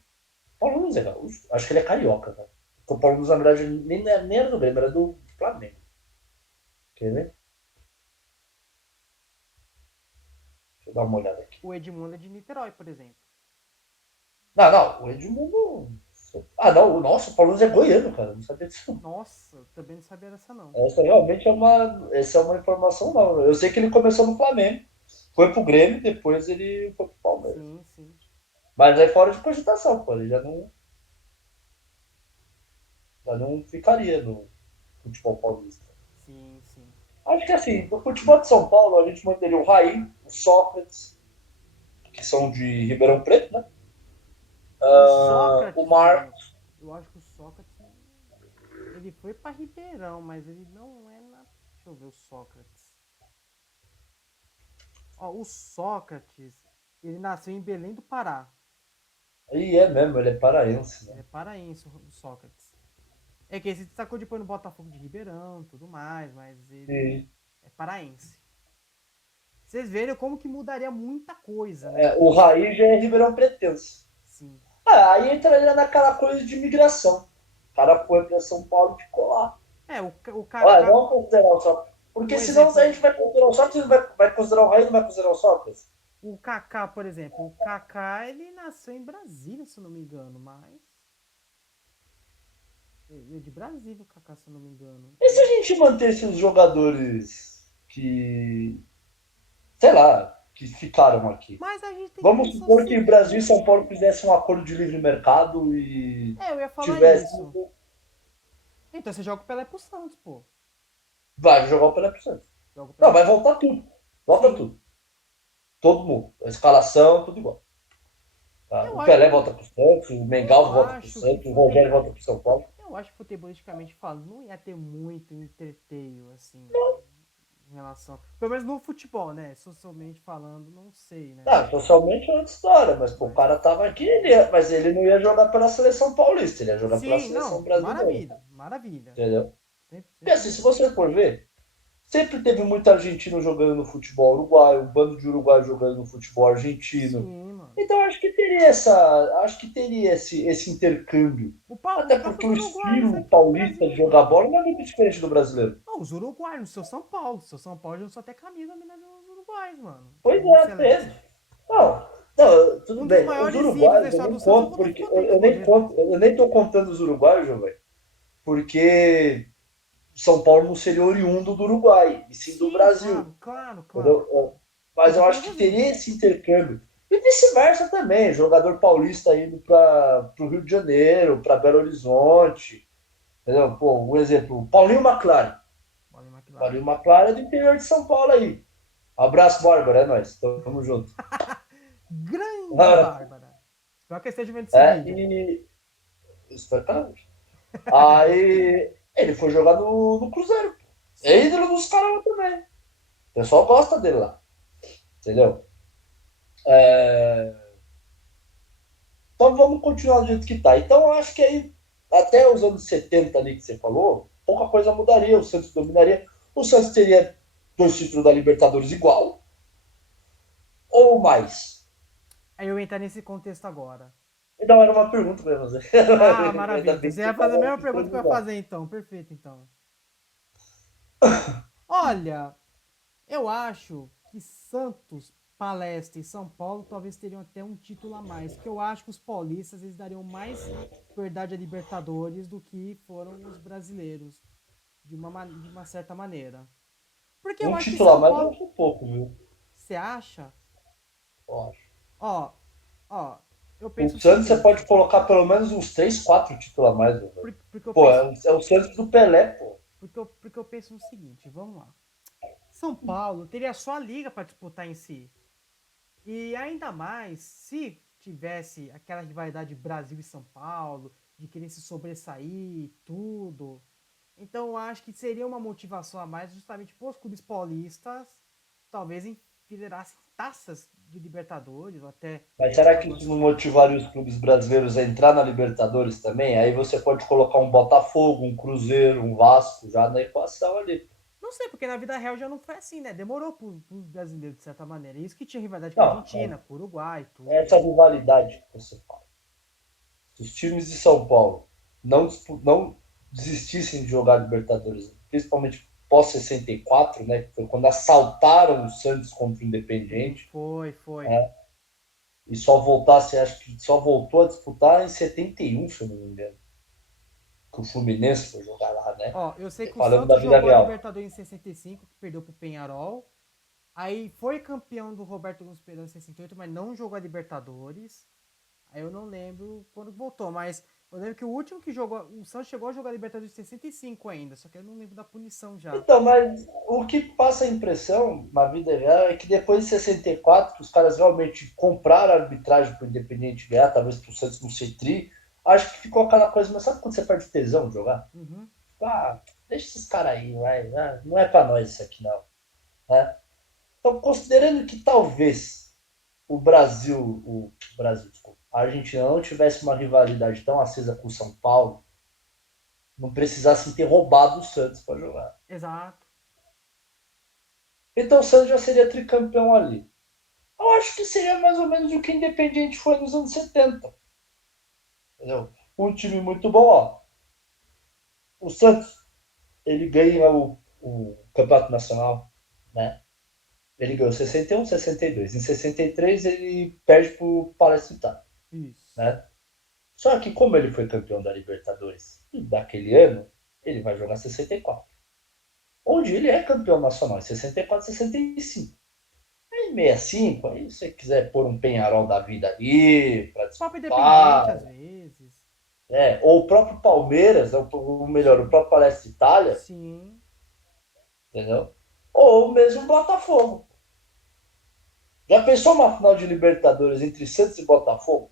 Paulo Nunes é gaúcho. Acho que ele é carioca, cara. Porque o Paulo Nunes, na verdade, nem era do Grêmio, era do Flamengo. Quer ver? Deixa eu dar uma olhada aqui. O Edmundo é de Niterói, por exemplo. Não, não, o Edmundo. Ah, não, nossa, o Paulo Nunes é goiano, cara. Não sabia disso. Nossa, também não sabia dessa não. Essa realmente essa é uma informação não. Eu sei que ele começou no Flamengo, foi pro Grêmio, depois ele foi pro Palmeiras. Sim, sim. Mas aí fora de cogitação, pô, ele já não ficaria no futebol paulista. Sim, sim. Acho que assim, no futebol de São Paulo, a gente manteria o Raí, o Sócrates, que são de Ribeirão Preto, né? O O Sócrates, Mar. mano, eu acho que o Sócrates, ele foi pra Ribeirão, mas ele não é na... Deixa eu ver o Sócrates. Ó, o Sócrates, ele nasceu em Belém do Pará. Aí é mesmo, ele é paraense, Ele né? é paraense, o Sócrates. É que ele se destacou depois no Botafogo de Ribeirão, tudo mais, mas ele E, é paraense. Vocês verem como que mudaria muita coisa, né? o Raí já é Ribeirão Pretense. Sim. Ah, aí entraria naquela coisa de migração. O cara foi para São Paulo e ficou lá. É, o Olha, Kaká, vamos considerar o Sócrates. Porque um senão exemplo a gente aí. vai considerar o Sócrates, vai considerar o Raí, não vai considerar o Sócrates. O Kaká, por exemplo. O Kaká, ele nasceu em Brasília, se eu não me engano, mas... Ele é de Brasília, o Kaká, se eu não me engano. E se a gente mantesse os jogadores que, sei lá, que ficaram aqui. Mas a gente tem que Vamos pensar o supor que Brasil e seguinte. São Paulo fizessem um acordo de livre mercado e É, eu ia falar tivesse. isso. Então você joga o Pelé pro Santos, pô. Vai jogar o Pelé pro Santos. Joga o Pelé Não, pro vai Santos. voltar tudo. Volta Sim. tudo. Todo mundo. A escalação, tudo igual. Tá? Eu O acho Pelé que. volta pro Santos, o Eu Mengal volta pro acho que Santos, o Rogério volta pro São Paulo. Eu acho que futebolisticamente falando, não ia ter muito entreteio, assim, em relação. Pelo menos no futebol, né? Socialmente falando, não sei, né? Ah, socialmente é outra história, mas pô, o Mas. cara tava aqui, mas ele não ia jogar pela seleção paulista, ele ia jogar pela Sim, seleção não, brasileira. maravilha, maravilha. Entendeu? Sempre, E sempre assim, se gostei. você for ver, sempre teve muito argentino jogando no futebol uruguaio, um bando de uruguaios jogando no futebol argentino. Sim, mano. Então acho que teria esse intercâmbio. Os Até porque próprios o uruguaios estilo aqui no paulista de Brasil, jogar mano. bola não é muito diferente do brasileiro. Não, os uruguaios, no seu São Paulo. Seu São Paulo já só até camisa homenagem aos uruguaios, mano. Pois Camisa de é, teve. seleção. Não, não, tudo Um dos bem. Os maiores ídolos da uruguaios eu história nem do Santos é o conto, Rodolfo porque eu nem Goleiro. conto, eu nem tô contando os uruguaios, Giovanni, porque São Paulo não seria oriundo do Uruguai, e sim do Sim, Brasil. claro, claro, claro. Entendeu? Eu Mas tô eu querendo acho que fazer. teria esse intercâmbio. E vice-versa também, jogador paulista indo para o Rio de Janeiro, para Belo Horizonte. Entendeu? Pô, um exemplo, Paulinho McLaren. Bola em McLaren. Paulinho McLaren é do interior de São Paulo aí. Abraço, Bárbara, é nóis. Tamo junto. Grande Bárbara. Espero que esteja vendo esse É, vídeo. e. Espetacular. Aí ele foi jogar no Cruzeiro. É Sim. ídolo dos caras lá também. O pessoal gosta dele lá. Entendeu? É, então vamos continuar do jeito que tá. Então eu acho que aí, até os anos 70 ali que você falou, pouca coisa mudaria. O Santos dominaria. O Santos teria 2 títulos da Libertadores igual, ou mais. Aí eu entrar nesse contexto agora. Então era uma pergunta para você. Ah, Ainda maravilha. Então bem que você você ia fazer a estava mesma pergunta que eu ia improvisando. fazer, então. Perfeito, então. Olha, eu acho que Santos, Palestra e São Paulo talvez teriam até um título a mais. Porque eu acho que os paulistas eles dariam mais verdade a Libertadores do que foram os brasileiros. De uma certa maneira. Porque eu Um acho que título a São mais eu Paulo. acho pouco, viu? Você acha? Eu acho. Ó, ó, eu O penso o Santos você seguinte. pode colocar pelo menos uns 3, 4 títulos a mais, velho. Porque eu Pô, penso. é o Santos do Pelé, pô. Porque eu penso no seguinte, vamos lá. São Paulo teria só a liga para disputar em si. E ainda mais se tivesse aquela rivalidade Brasil e São Paulo, de querer se sobressair, tudo. Então eu acho que seria uma motivação a mais justamente para os clubes paulistas talvez enfileirassem taças de Libertadores ou até Mas será que isso algumas não copas. motivaria os clubes brasileiros a entrar na Libertadores também? Aí você pode colocar um Botafogo, um Cruzeiro, um Vasco já na equação ali. Não sei, porque na vida real já não foi assim, né? Demorou para os brasileiros, de certa maneira. Isso que tinha rivalidade com a Não, Argentina, com o Uruguai, essa tudo. rivalidade que você fala. Se os times de São Paulo não desistissem de jogar Libertadores, principalmente pós-64, né, que foi quando assaltaram o Santos contra o Independiente, Foi. né, e só voltasse, acho que só voltou a disputar em 71, se eu não me engano, que o Fluminense foi jogar lá, né? Ó, eu sei que o Falando da Santos vida jogou a real. Libertadores em 65, que perdeu pro Penharol. Aí foi campeão do Roberto Gomes Pereira em 68, mas não jogou a Libertadores. Aí eu não lembro quando voltou, mas eu lembro que o último que jogou, o Santos chegou a jogar a Libertadores em 65 ainda, só que eu não lembro da punição já. Então, mas o que passa a impressão na vida real é que depois de 64, que os caras realmente compraram a arbitragem para o Independiente ganhar, talvez para o Santos não ser tri, acho que ficou aquela coisa, mas sabe quando você perde tesão de jogar? Uhum. Ah, deixa esses caras aí, vai, não é para nós isso aqui não. Né? Então, considerando que talvez desculpa, a Argentina não tivesse uma rivalidade tão acesa com o São Paulo, não precisasse ter roubado o Santos para jogar. Exato. Então o Santos já seria tricampeão ali. Eu acho que seria mais ou menos o que o Independiente foi nos anos 70. Entendeu? Um time muito bom, ó. O Santos, ele ganha o Campeonato Nacional, né? Ele ganhou 61, 62. Em 63 ele perde pro Palestra Itália, Isso. né? Só que como ele foi campeão da Libertadores daquele ano, ele vai jogar 64. onde ele é campeão nacional, em 64, 65. Aí, em 65, aí se você quiser pôr um Penharol da vida ali para Papo independente, disputar, às vezes. ou o próprio Palmeiras, ou melhor, o Sim. próprio Palestra Itália, Sim. entendeu? Ou mesmo o Botafogo. Já pensou uma final de Libertadores entre Santos e Botafogo?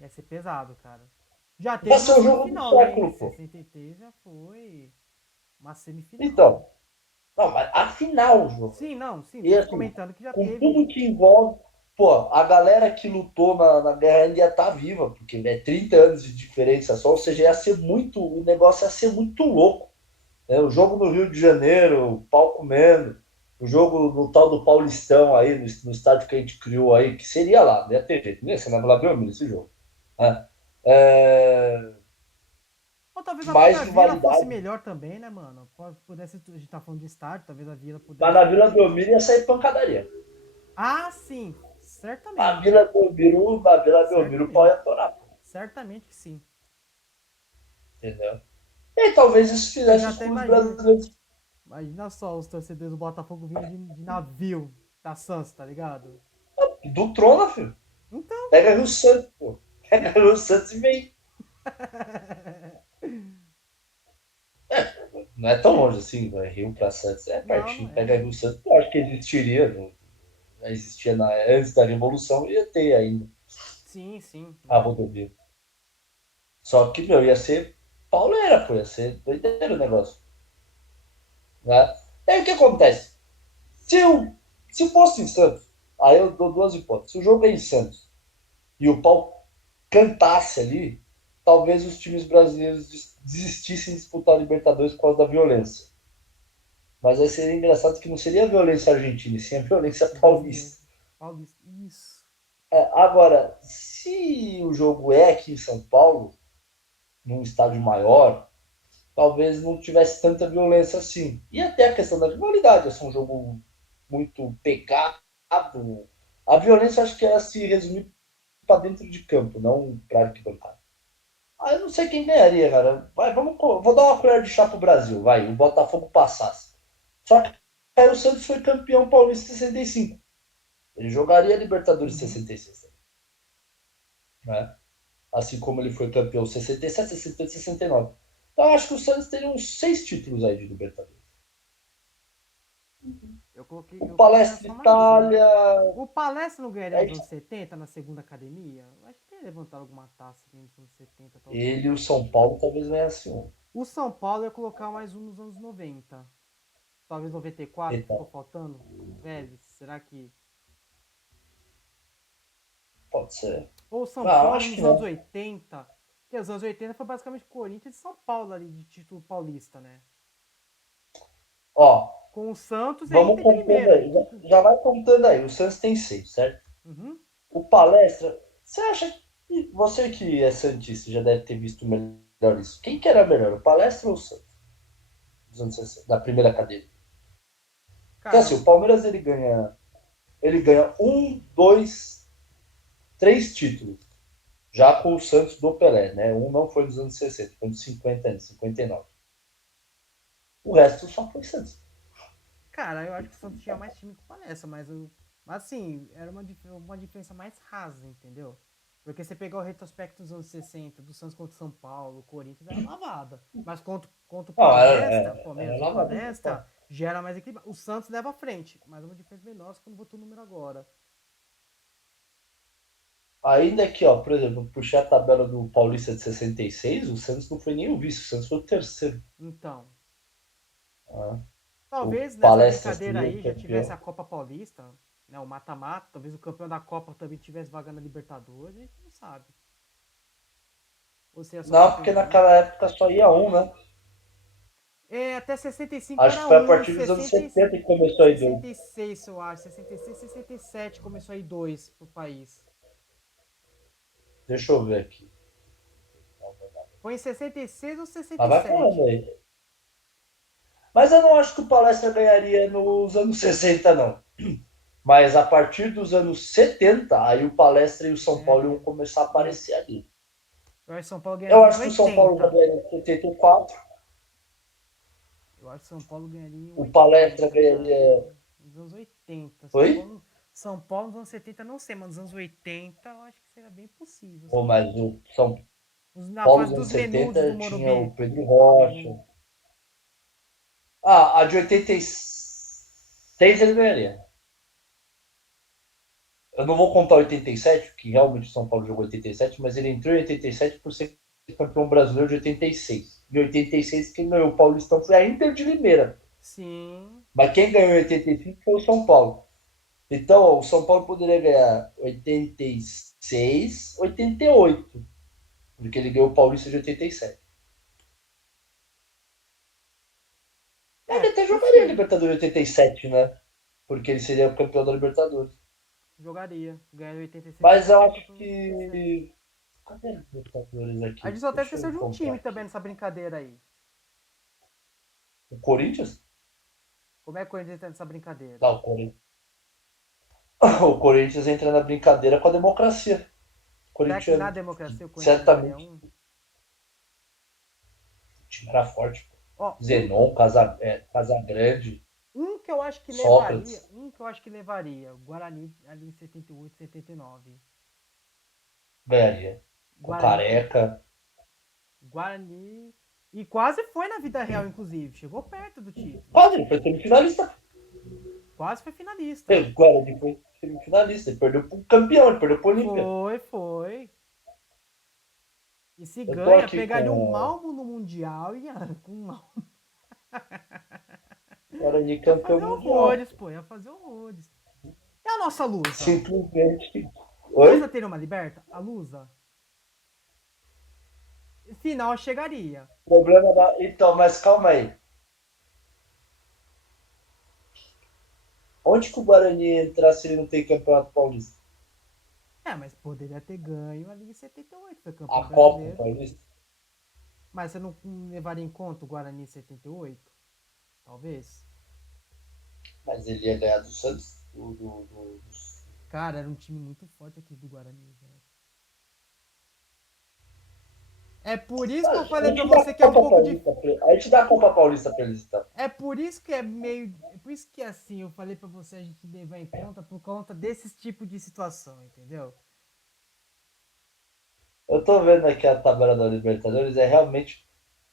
Ia ser pesado, cara. Já Vai teve ser uma o jogo do semifinal, né? Em século, pô. 63 já foi uma semifinal. Então, não, mas a final, João. Sim, não, sim, E tô te assim, comentando que já com teve. tudo que envolve, pô, a galera que lutou na guerra ainda ia estar viva, porque é 30 anos de diferença só, ou seja, ia Sim. ser muito, o negócio ia ser muito louco. Né? O jogo no Rio de Janeiro, o pau comendo, o jogo no tal do Paulistão aí, no estádio que a gente criou aí, que seria lá, não ia ter jeito, não ia ser na Vila Belmiro esse jogo. Né? É, Ou talvez a mais própria Vila fosse rivalidade. melhor também, né, mano? Pudesse, a gente tá falando de estádio, talvez a Vila Mas pudesse na ter Vila tido. Belmiro ia sair pancadaria. Ah, sim, Na certamente. Vila Belmiro, na Vila Belmiro, o pau ia Certamente. torar, Certamente que sim. entendeu? E talvez isso Eu já fizesse os até clubes imagino. brasileiros. Imagina só os torcedores do Botafogo vindo de navio da Santos, tá ligado? Do Trona, filho. Então. Pega Rio Santos, pô. Pega Rio Santos e vem. Não é tão longe assim, vai. Rio pra Santos é Não, não pertinho. é, Pega não. Rio Santos, eu acho que existiria. Existia antes da Revolução, ia ter ainda Sim, sim, a lógico. rodovia. Só que, meu, ia ser pauleira, pô. Ia ser doideiro o negócio. Né? E aí o que acontece? Se, eu, se fosse em Santos, aí eu dou duas hipóteses. Se o jogo é em Santos e o pau cantasse ali, talvez os times brasileiros desistissem de disputar a Libertadores por causa da violência. Mas aí seria engraçado que não seria a violência argentina, e sim a violência Brasileiro. paulista. Paulista. Isso. Agora, se o jogo é aqui em São Paulo, num estádio maior, talvez não tivesse tanta violência assim. E até a questão da rivalidade, é um jogo muito pegado. A violência acho que ia se resumir para dentro de campo, não para arquibancada. Ah, eu não sei quem ganharia, cara. Vai, vou dar uma colher de chá pro Brasil, vai. O Botafogo passasse. Só que aí o Santos foi campeão paulista em 65. Ele jogaria a Libertadores em Uhum. 66, né? Assim como ele foi campeão em 67, 68, 69. Então eu acho que o Santos teria uns 6 títulos aí de Libertadores. O Eu coloquei Palestra só mais um. Itália. O Palestra não ganharia É, nos anos 70 na segunda academia? Eu acho que teria levantado alguma taça ali nos anos 70, talvez. ele e o São Paulo talvez ganhasse um. O São Paulo ia colocar mais um nos anos 90. Talvez 94, que Eita, ficou faltando. Velho, será que. pode ser. Ou São Não, Paulo acho que nos anos não. 80? Porque os anos 80 foi basicamente Corinthians e São Paulo ali de título paulista, né? Ó, Com o Santos e vamos Inter de contando Limeira. aí. Já vai contando aí. O Santos tem 6, certo? Uhum. O Palestra, você acha que. Você que é Santista já deve ter visto melhor isso. Quem que era melhor, o Palestra ou o Santos? Dos anos 60, da primeira cadeira. Porque Cara, assim, o Palmeiras ele ganha um, dois, três títulos. Já com o Santos do Pelé, né? Um não foi dos anos 60, foi dos 50 anos, 59. O resto só foi Santos. cara, eu acho que o Santos tinha mais time que o Palestra, mas assim, era uma diferença mais rasa, entendeu? Porque você pegar o retrospecto dos anos 60, do Santos contra o São Paulo, o Corinthians era lavada. Mas contra o Não, Palestra, era Palmeiras, o lavado Palestra total. já era mais equilibrado. O Santos leva à frente, mas é uma diferença menor, que eu não vou ter o número agora. Ainda que, ó, por exemplo, puxar a tabela do Paulista de 66, o Santos não foi nem o vice, o Santos foi o terceiro. Então, Né? O talvez nessa Palestra brincadeira seria o aí já tivesse a campeão. Copa Paulista, né, o mata-mata, talvez o campeão da Copa também tivesse vaga na Libertadores, a gente não sabe. Ou seria só Não, campeão porque de um. naquela época só ia um, né? É, até 65 Acho que era foi a um, partir dos anos 70 que começou a ir um. 66, eu acho. 66, 67 começou a ir dois pro país. Deixa eu ver aqui. Foi em 66 ou Mas vai falando 67? aí. Mas eu não acho que o Palestra ganharia nos anos 60, não. Mas a partir dos anos 70, aí o Palestra e o São Paulo iam É, começar a ia, aparecer ali. eu acho que São Paulo ganha Eu nos anos acho que o São Paulo já 80. ganhou em 74. Eu acho que São Paulo ganharia em O Palestra 80, ganharia. cara. Nos anos 80. São Oi? Paulo, São Paulo nos anos 70 não sei, mas nos anos 80 eu acho que seria bem possível, Pô, São mas Paulo. o São Na Paulo fase dos anos dos menudos do 70 tinha o Morumbi. Pedro Dos Rocha. menudos. Ah, a de 86 ele ganharia. Eu não vou contar 87, que realmente o São Paulo jogou 87, mas ele entrou em 87 por ser campeão brasileiro de 86. Em 86, quem ganhou o Paulistão foi a Inter de Limeira. Sim. Mas quem ganhou em 85 foi o São Paulo. Então, o São Paulo poderia ganhar 86, 88, porque ele ganhou o Paulista de 87. É, Ele até jogaria a possível. Libertadores de 87, né? Porque ele seria o campeão da Libertadores. Jogaria. Ganharia 86 e Mas eu jogaria o acho campeão de 87. que. Cadê a Libertadores A aqui? gente só até Deixa eu esqueceu de um encontrar time também aqui. nessa brincadeira aí. O Corinthians? Como é que o Corinthians tá nessa brincadeira? Não, o Corinthians. O Corinthians entra na brincadeira com a democracia Será que na corintiana. Que democracia o Corinthians não ganharia certamente um? o time era forte. Ó, Zenon, Casagrande, um que eu acho que levaria. Sócrates, Um que eu acho que levaria. O Guarani ali em 78, 79. ganharia. Com Guarani tem. Careca. Guarani. E quase foi na vida real, inclusive. Chegou perto do título. Quase, ele foi semifinalista. Quase foi finalista. O Guarani foi semifinalista. Ele perdeu pro campeão, ele perdeu pro Olímpia. Foi, foi. E se Eu tô ganha, aqui pegaria um com Malmo no Mundial e com um Malmo. o Guarani Ia campeão fazer mundial. horrores, pô. Ia fazer horrores. E a nossa Lusa? Simplesmente. Lusa Oi? teria uma liberta? A Lusa? Final chegaria. Problema da. Então, mas calma aí. Onde que o Guarani entrar se ele não tem campeonato paulista? É, mas poderia ter ganho ali em 78. Foi A campeão Copa brasileiro. Paulista? Mas você não levaria em conta o Guarani em 78? Talvez. Mas ele ia ganhar do Santos? Cara, era um time muito forte aqui do Guarani, velho. É por isso que eu A falei pra gente dá a você que é um Copa pouco de. Paulista. A gente dá a Copa Paulista pra eles, então. É por isso que é meio. É por isso que assim, eu falei pra você a gente levar em conta por conta desse tipo de situação, entendeu? Eu tô vendo aqui a tabela da Libertadores, é realmente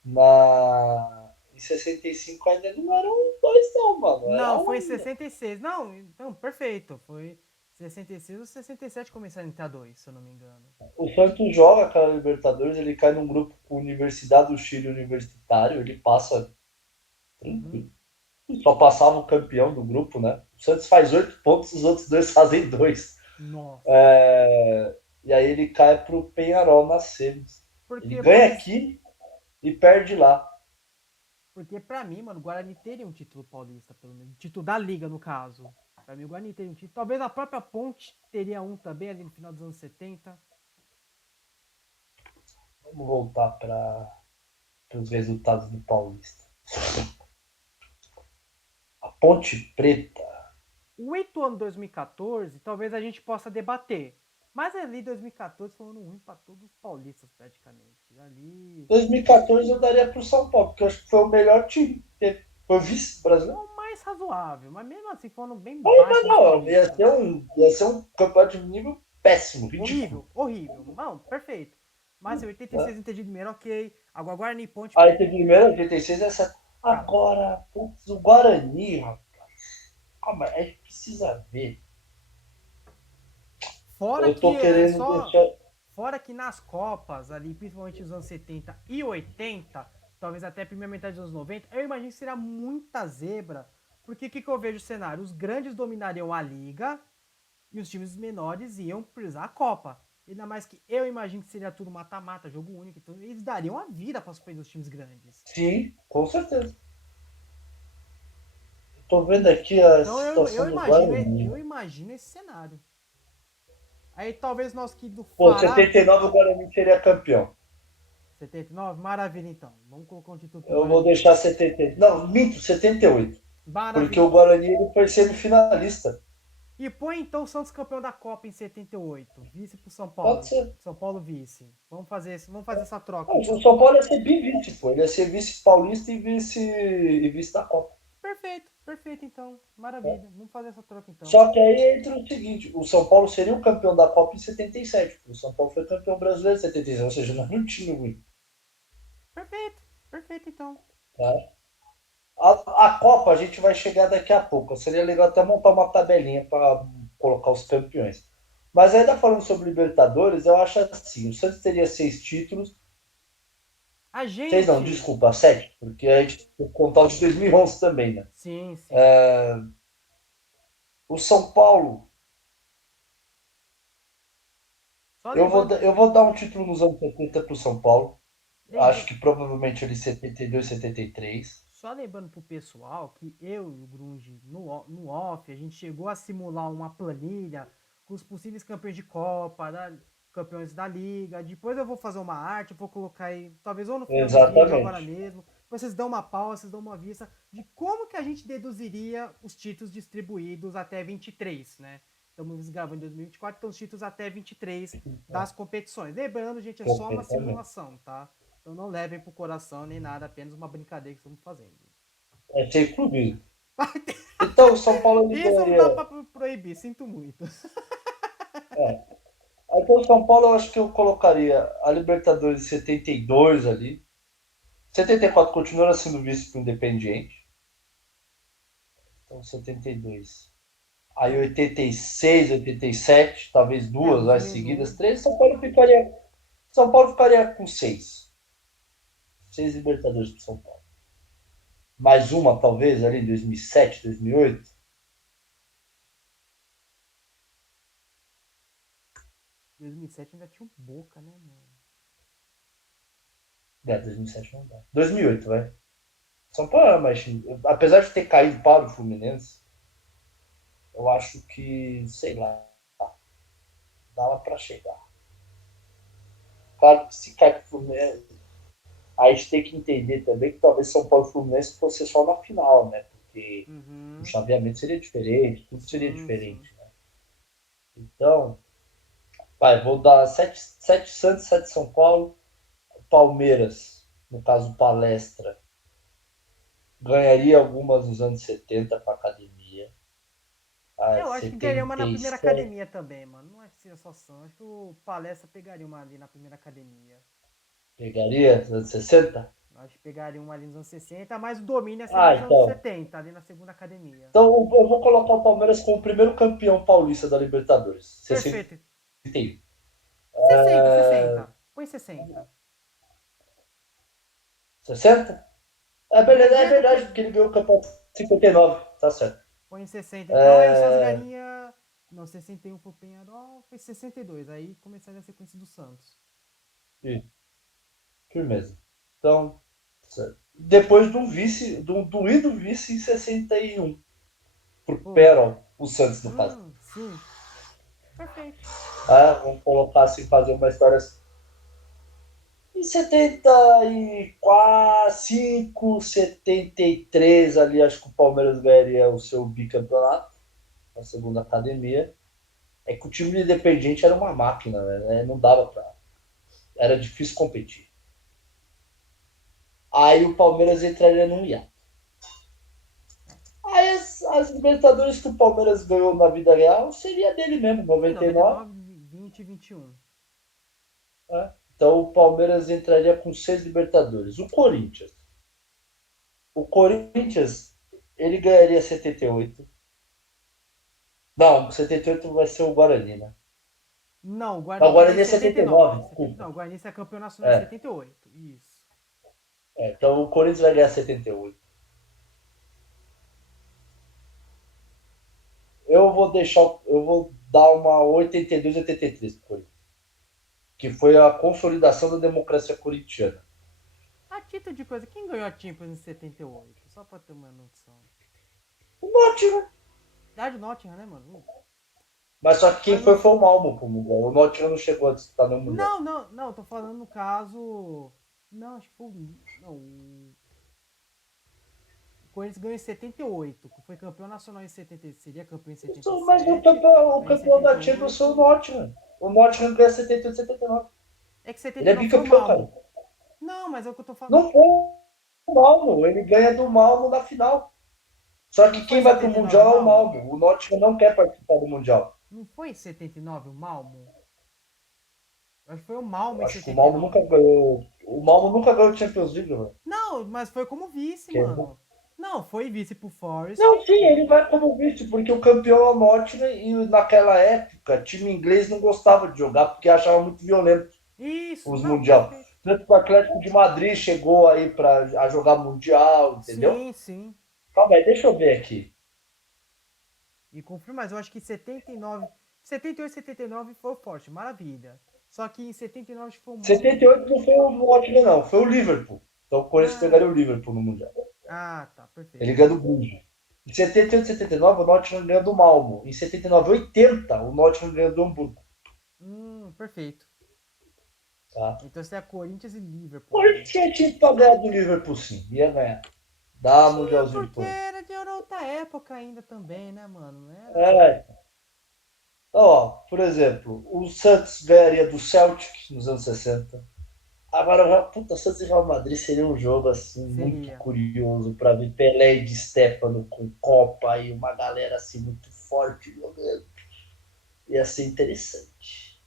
na. Em 65 ainda não eram dois, não, mano. Era Não, um foi em ainda. 66. Não, então, perfeito. Foi 66 ou 67 começaram em T2, se eu não me engano. O Santos joga aquela Libertadores, ele cai num grupo com Universidade do Chile Universitário, ele passa Uhum. tranquilo. Só passava o campeão do grupo, né? O Santos faz 8 pontos, os outros dois fazem dois. Nossa. E aí ele cai pro Penharol nas semis. Ele Porque, ganha aqui e perde lá. porque pra mim, mano, o Guarani teria um título paulista, pelo menos. Título da Liga, no caso. Pra mim, o Guarani teria um título. Talvez a própria Ponte teria um também ali no final dos anos 70. Vamos voltar para os resultados do Paulista. A Ponte Preta. O Ituano 2014, talvez a gente possa debater. Mas ali 2014 foi um ano ruim pra todos os paulistas, praticamente. Ali. 2014 eu daria para o São Paulo, porque eu acho que foi o melhor time. Foi o vice Foi brasileiro. o mais razoável, mas mesmo assim foi um ano bem Ainda baixo dos não, paulistas. ia ser um campeonato de nível péssimo, ridículo. Horrível, horrível. Não, perfeito. Mas em Né? 86 entendi primeiro, ok. Agora Guarani e Ponte. Aí teve primeiro, 86, essa. Cara, Agora, putz, o Guarani, rapaz. Calma, a gente precisa ver. fora Eu que tô é querendo só. deixar. Fora que nas Copas, ali, principalmente nos anos 70 e 80, talvez até a primeira metade dos anos 90, eu imagino que será muita zebra. Porque o que eu vejo o cenário? Os grandes dominariam a liga e os times menores iam precisar a Copa. Ainda mais que eu imagino que seria tudo mata-mata, jogo único. Então eles dariam a vida para superar os times grandes. Sim, com certeza. Tô vendo aqui a Então situação do Guarani. eu imagino esse cenário. Aí talvez nosso querido Pô, Fará. 79 o Guarani seria campeão. 79, maravilha então. Vamos colocar um título pro Eu vou Guarani deixar então. 70. Não, minto, 78. Porque Maravilha o então. Guarani ele foi semifinalista E põe então o Santos campeão da Copa em 78. Vice pro São Pode Paulo. ser. São Paulo vice. Vamos fazer essa troca Não, o então. São Paulo ia ser bivice, pô. Ele ia ser vice paulista e vice da Copa. Perfeito, perfeito então. Né? Maravilha. Vamos fazer essa troca então. Só que aí entra o seguinte: o São Paulo seria o campeão da Copa em 77. O São Paulo foi campeão brasileiro em 76, ou seja, não é um time ruim. Perfeito, perfeito então. Tá? A Copa a gente vai chegar daqui a pouco. Seria legal até montar uma tabelinha para colocar os campeões. Mas ainda falando sobre Libertadores, eu acho assim: o Santos teria 6 títulos. A Seis não, gente. desculpa, 7, porque a gente tem que contar o de 2011 também, né? Sim, sim. O São Paulo, Só eu vou, lembrando, eu vou dar um título nos anos 70 para o São Paulo. Acho lembra, que provavelmente ele 72, 73. só lembrando pro pessoal que eu e o Grunge no off, a gente chegou a simular uma planilha com os possíveis campeões de Copa, campeões da Liga. Depois eu vou fazer uma arte, vou colocar aí, talvez ou no final do vídeo, ou agora Exatamente. mesmo. Vocês dão uma pausa, vocês dão uma vista de como que a gente deduziria os títulos distribuídos até 23, né? Estamos gravando em 2024, então os títulos até 23 das competições. Lembrando, gente, é só uma Completamente. simulação, tá? Então não levem pro coração nem nada, apenas uma brincadeira que estamos fazendo. É ser clubismo. Então, o São Paulo ele Isso não dá ganharia. pra proibir, sinto muito. Então, o São Paulo eu acho que eu colocaria a Libertadores em 72 ali. 74 continuando sendo vice para o Independiente. Então, 72. Aí 86, 87, talvez É, duas os vai seguidas, menores. três. São Paulo ficaria com seis. Seis Libertadores para São Paulo. Mais uma, talvez, ali em 2007, 2008. 2007 ainda tinha um Boca, né, mano? 2007 não dá. 2008, vai. São Paulo era mais time. Apesar de ter caído para o Fluminense, eu acho que, sei lá, dava para chegar. Claro que se cai para o Fluminense, aí a gente tem que entender também que talvez São Paulo e Fluminense fosse só na final, né? Porque o Uhum. chaveamento seria diferente, tudo seria Sim, sim. diferente, né? Então, vai, vou dar sete Santos, 7 São Paulo, Palmeiras, no caso Palestra, ganharia algumas nos anos 70 para academia. Eu acho que ganharia uma na primeira 77 academia também, mano. Não acho que seria só São. Acho que o Palestra pegaria uma ali na primeira academia. pegaria nos anos 60. Acho que pegaria uma ali nos anos 60, mas o domínio ia ser Ah, nos anos então. 70, ali na segunda academia. Então eu vou colocar o Palmeiras como o primeiro campeão paulista da Libertadores. Perfeito. 61. 60, 60. Põe 60. 60? É, beleza, é Mesmo que. verdade, porque ele ganhou o campeonato em 59. Tá certo. Põe em 60. Então aí o Santos ganharia. Não, 61 foi o Penharol, foi 62. Aí começaria a sequência do Santos. Firmeza. Então, depois do vice, do ido vice em 61. Pro Pô, Perol, o Santos, no caso. sim. Perfeito. Vamos colocar assim, fazer uma história assim. Em 74, 73 ali, acho que o Palmeiras ganharia o seu bicampeonato, a segunda academia. É que o time independente era uma máquina, né? Não dava pra. Era difícil competir. Aí o Palmeiras entraria num hiato. Aí as Libertadores que o Palmeiras ganhou na vida real seria dele mesmo, Sim, 99. 99, 20 e 21. Né? Então o Palmeiras entraria com 6 Libertadores. O Corinthians, ele ganharia 78. Não, 78 vai ser o Guarani, né? Não, Não, o Guarani é Guarani é 79, 79. desculpa. Não, Guarani é campeão nacional em É, 78. Isso. então o Corinthians vai ganhar 78. Eu vou dar uma 82, 83 pro Corinthians, que foi a consolidação da democracia corintiana. A título de coisa, quem ganhou a Champions em 78? Só pra ter uma noção. O Nottingham. Cidade de Nottingham, né, mano? Mas só que quem Mas não. foi o Malmo pro Mundial. O Nottingham não chegou a disputar no Mundial. Não, tô falando no caso. Não, acho que foi o. Não, Corinthians ganhou em 78, foi campeão nacional em 70, seria campeão em Mas 77, o aí em campeão da Champions foi o 78. Nottingham. O Nottingham ganha 78 e 79. É que Ele é 79 foi o bicampeão, cara. Malmo. Não, mas é o que eu tô falando. Não foi o Malmo, ele ganha do Malmo na final. Só Não que foi quem em vai pro 79 o Mundial é o Malmo? Malmo. O Nottingham não quer participar do Mundial. Não foi em 79 o Malmo? Eu acho que foi o Malmo em Acho que o Malmo nunca 79. ganhou. O Malmo nunca ganhou Champions League, mano. Não, mas foi como vice, mano. Não, foi vice pro Forest. Não, sim, ele vai como vice, porque o campeão é o Nottingham e naquela época, time inglês não gostava de jogar porque achava muito violento Isso, os não, Mundial. perfeito. Tanto que o Atlético de Madrid chegou aí a jogar Mundial, entendeu? Sim, sim. Calma aí, deixa eu ver aqui. E confirma, mas eu acho que 79, 78 e 79 foi o Forte, maravilha. Só que em 79 acho que foi o Malmo. 78 não foi o Nottingham, não, foi o Liverpool. Então o Corinthians pegaria o Liverpool no Mundial. Tá, perfeito. Ele ganha do Bruges. Em 78 e 79, o Nottingham ganha do Malmo. Em 79 e 80, o Nottingham ganha do Hamburgo. Perfeito. Tá? Então você é Corinthians e Liverpool. O Corinthians tinha time pra ganhar do Liverpool, sim. Ia ganhar. Dá mundialzinho de Porque Corinthians. era de outra época ainda também, né, mano? É. Ó, por exemplo, o Santos ganharia do Celtic nos anos 60. Agora, puta, Santos e Real Madrid seria um jogo assim muito Seria. curioso para ver Pelé e Di Stéfano com Copa e uma galera assim muito forte jogando. Ia ser interessante.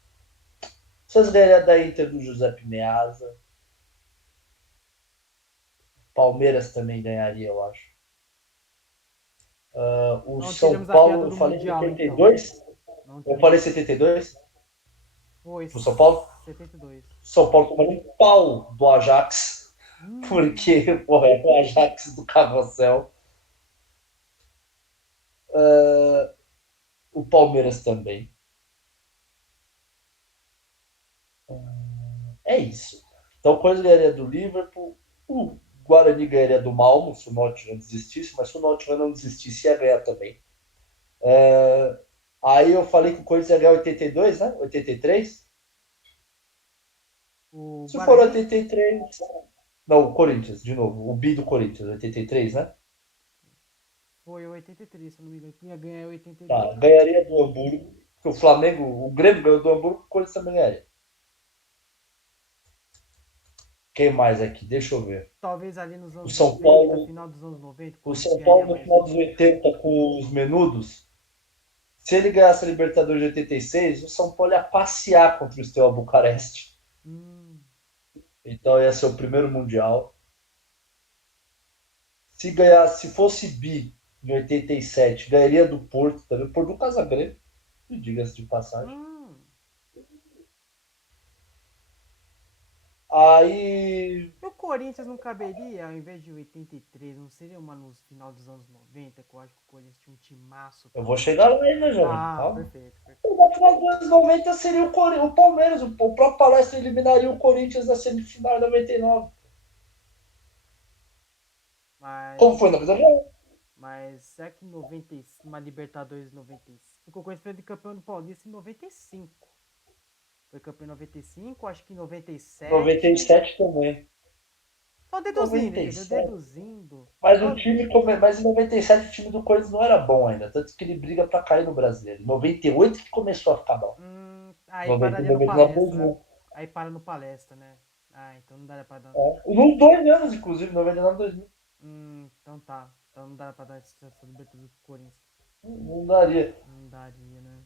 O Santos ganharia da Inter do Giuseppe Meazza. Palmeiras também ganharia, eu acho. O Não São teríamos a piada Paulo, eu do falei Mundial, então. 72? Não Eu teríamos falei a piada. 72 Foi pro São Paulo? 72. São Paulo tomando um pau do Ajax, porque porra, é o Ajax do Carrossel. O Palmeiras também. É isso. Então, o Corinthians ganharia do Liverpool, o Guarani ganharia do Malmo, se o Nottingham desistisse, mas se o Nottingham não desistisse, ia ganhar também. Aí eu falei que o Corinthians ia ganhar 82, né? 83? O Se for Guarani 83. Não, o Corinthians, de novo. O bi do Corinthians, 83, né? foi 83, se eu não me engano. Quem ia ganhar é Tá, 82 ou ganharia do Hamburgo. Porque o Flamengo, o Grêmio ganhou do Hamburgo, o Corinthians também ganharia. Quem mais aqui? Deixa eu ver. talvez ali nos O anos São 90, Paulo, final dos anos 90, o o Corinthians São ganharia Paulo no mais final dos uma. 80 com os menudos. Se ele ganhasse a Libertadores de 86, o São Paulo ia passear contra o Steaua Bucareste. Hum, Então ia ser o primeiro Mundial. Se ganhasse, se fosse bi em 87, ganharia do Porto também. Porto do Casagrande, diga-se de passagem. hum. Aí E o Corinthians não caberia, ao invés de 83, não seria uma no final dos anos 90, que eu acho que o Corinthians tinha um timaço eu vou também. chegar lá ainda, jovem. Calma. Perfeito, perfeito. No final dos anos 90 seria o Palmeiras. O próprio Palestra eliminaria o Corinthians na semifinal de 99. Mas, Como foi na vida real. mas será que em 95, uma Libertadores 95? Porque o Corinthians foi campeão do Paulista em 95. Foi campeão em 95, acho que em 97. 97 também. Só deduzindo, entendeu? 97. Deduzindo. Mas Só... o time, mas em 97 o time do Corinthians não era bom ainda, tanto que ele briga pra cair no Brasileiro. Em 98 que começou a ficar bom. Aí 90, pararia no 99, palestra, né? 2000. Aí para no palestra, né? Então não daria pra dar. Nos 2 anos, inclusive, 99 2000. Então tá. Então não daria pra dar essa Libertadores pro Corinthians. Não daria. Não daria, né?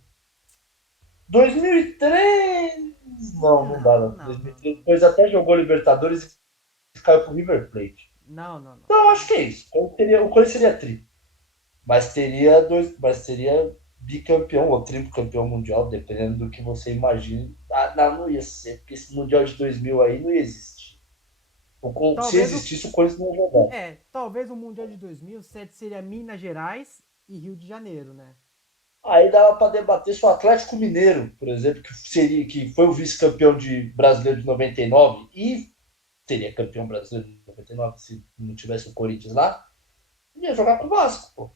2003. Não, não dá. Não. 2003, depois até jogou Libertadores e caiu pro River Plate. Não. Então, acho que é isso. O Corinthians seria tri. Mas teria bicampeão ou tricampeão mundial, dependendo do que você imagine. Não ia ser, porque esse Mundial de 2000 aí não ia existir. Se existisse, o Corinthians não ia jogar. Talvez o Mundial de 2007 seria Minas Gerais e Rio de Janeiro, né? Aí dava para debater se o Atlético Mineiro, por exemplo, que foi o vice-campeão de brasileiro de 99 e seria campeão brasileiro de 99 se não tivesse o Corinthians lá, ia jogar com o Vasco, pô.